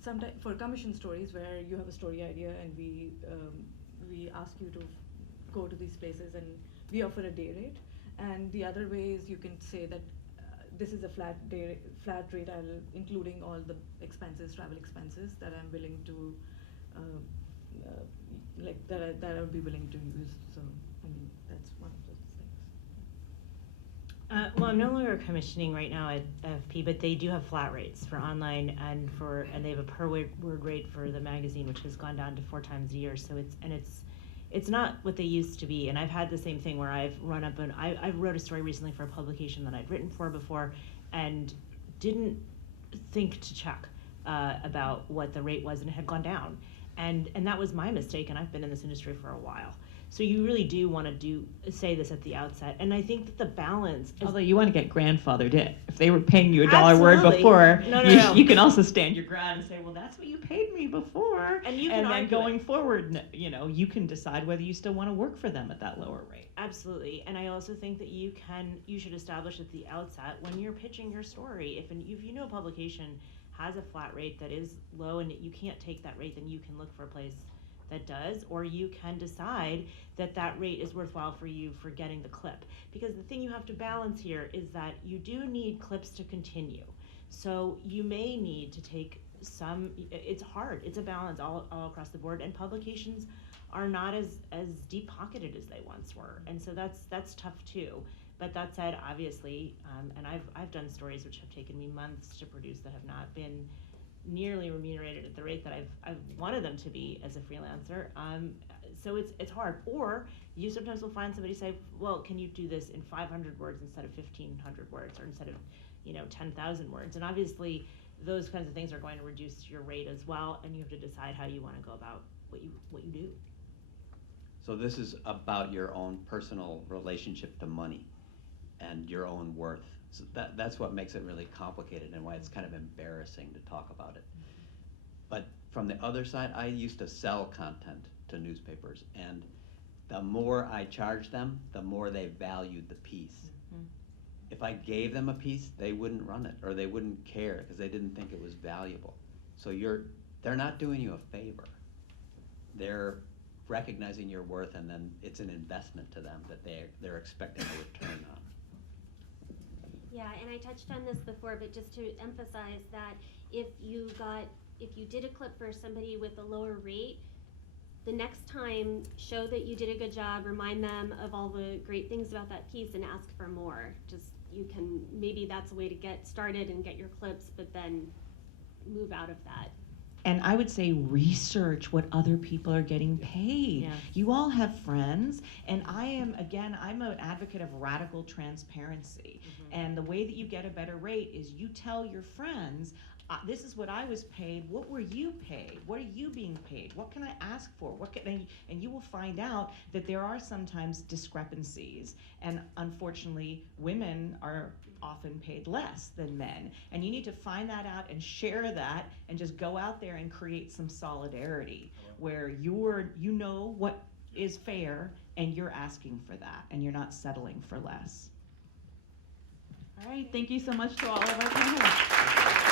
sometimes for commission stories where you have a story idea and we ask you to go to these places and we offer a day rate. And the other way is you can say that this is a flat rate, including all the expenses, travel expenses that I'm willing to, that I would be willing to use. So, I mean, that's one of those things. Well, I'm no longer commissioning right now at FP, but they do have flat rates for online and they have a per word rate for the magazine, which has gone down to 4 times a year. So it's not what they used to be. And I've had the same thing where I've run up I wrote a story recently for a publication that I'd written for before and didn't think to check about what the rate was, and it had gone down. And that was my mistake, and I've been in this industry for a while. So you really do want to say this at the outset. And I think that the balance is, although you want to get grandfathered in. If they were paying you $1 word before, you can also stand your ground and say, well, that's what you paid me before. And you can and then going forward, you can decide whether you still want to work for them at that lower rate. Absolutely. And I also think that you should establish at the outset when you're pitching your story, if you know a publication has a flat rate that is low and you can't take that rate, then you can look for a place that does, or you can decide that that rate is worthwhile for you for getting the clip. Because the thing you have to balance here is that you do need clips to continue. So you may need to take it's hard, it's a balance all across the board, and publications are not as deep-pocketed as they once were. And so that's tough too. But that said, obviously, and I've done stories which have taken me months to produce that have not been nearly remunerated at the rate that I've wanted them to be as a freelancer. So it's hard. Or you sometimes will find somebody say, well, can you do this in 500 words instead of 1,500 words, or instead of 10,000 words? And obviously those kinds of things are going to reduce your rate as well, and you have to decide how you want to go about what you do. So this is about your own personal relationship to money and your own worth. So that's what makes it really complicated and why it's kind of embarrassing to talk about it. But from the other side, I used to sell content to newspapers, and the more I charged them, the more they valued the piece. Mm-hmm. If I gave them a piece, they wouldn't run it, or they wouldn't care because they didn't think it was valuable. So they're not doing you a favor. They're recognizing your worth, and then it's an investment to them that they're expecting a return on. Yeah, and I touched on this before, but just to emphasize that if you did a clip for somebody with a lower rate, the next time show that you did a good job, remind them of all the great things about that piece and ask for more. Maybe that's a way to get started and get your clips, but then move out of that. And I would say research what other people are getting paid. Yeah. You all have friends, and I'm an advocate of radical transparency. Mm-hmm. And the way that you get a better rate is you tell your friends, this is what I was paid. What were you paid? What are you being paid? What can I ask for? And you will find out that there are sometimes discrepancies. And unfortunately, women are often paid less than men. And you need to find that out and share that and just go out there and create some solidarity where you know what is fair and you're asking for that and you're not settling for less. All right, thank you so much to all of our panelists.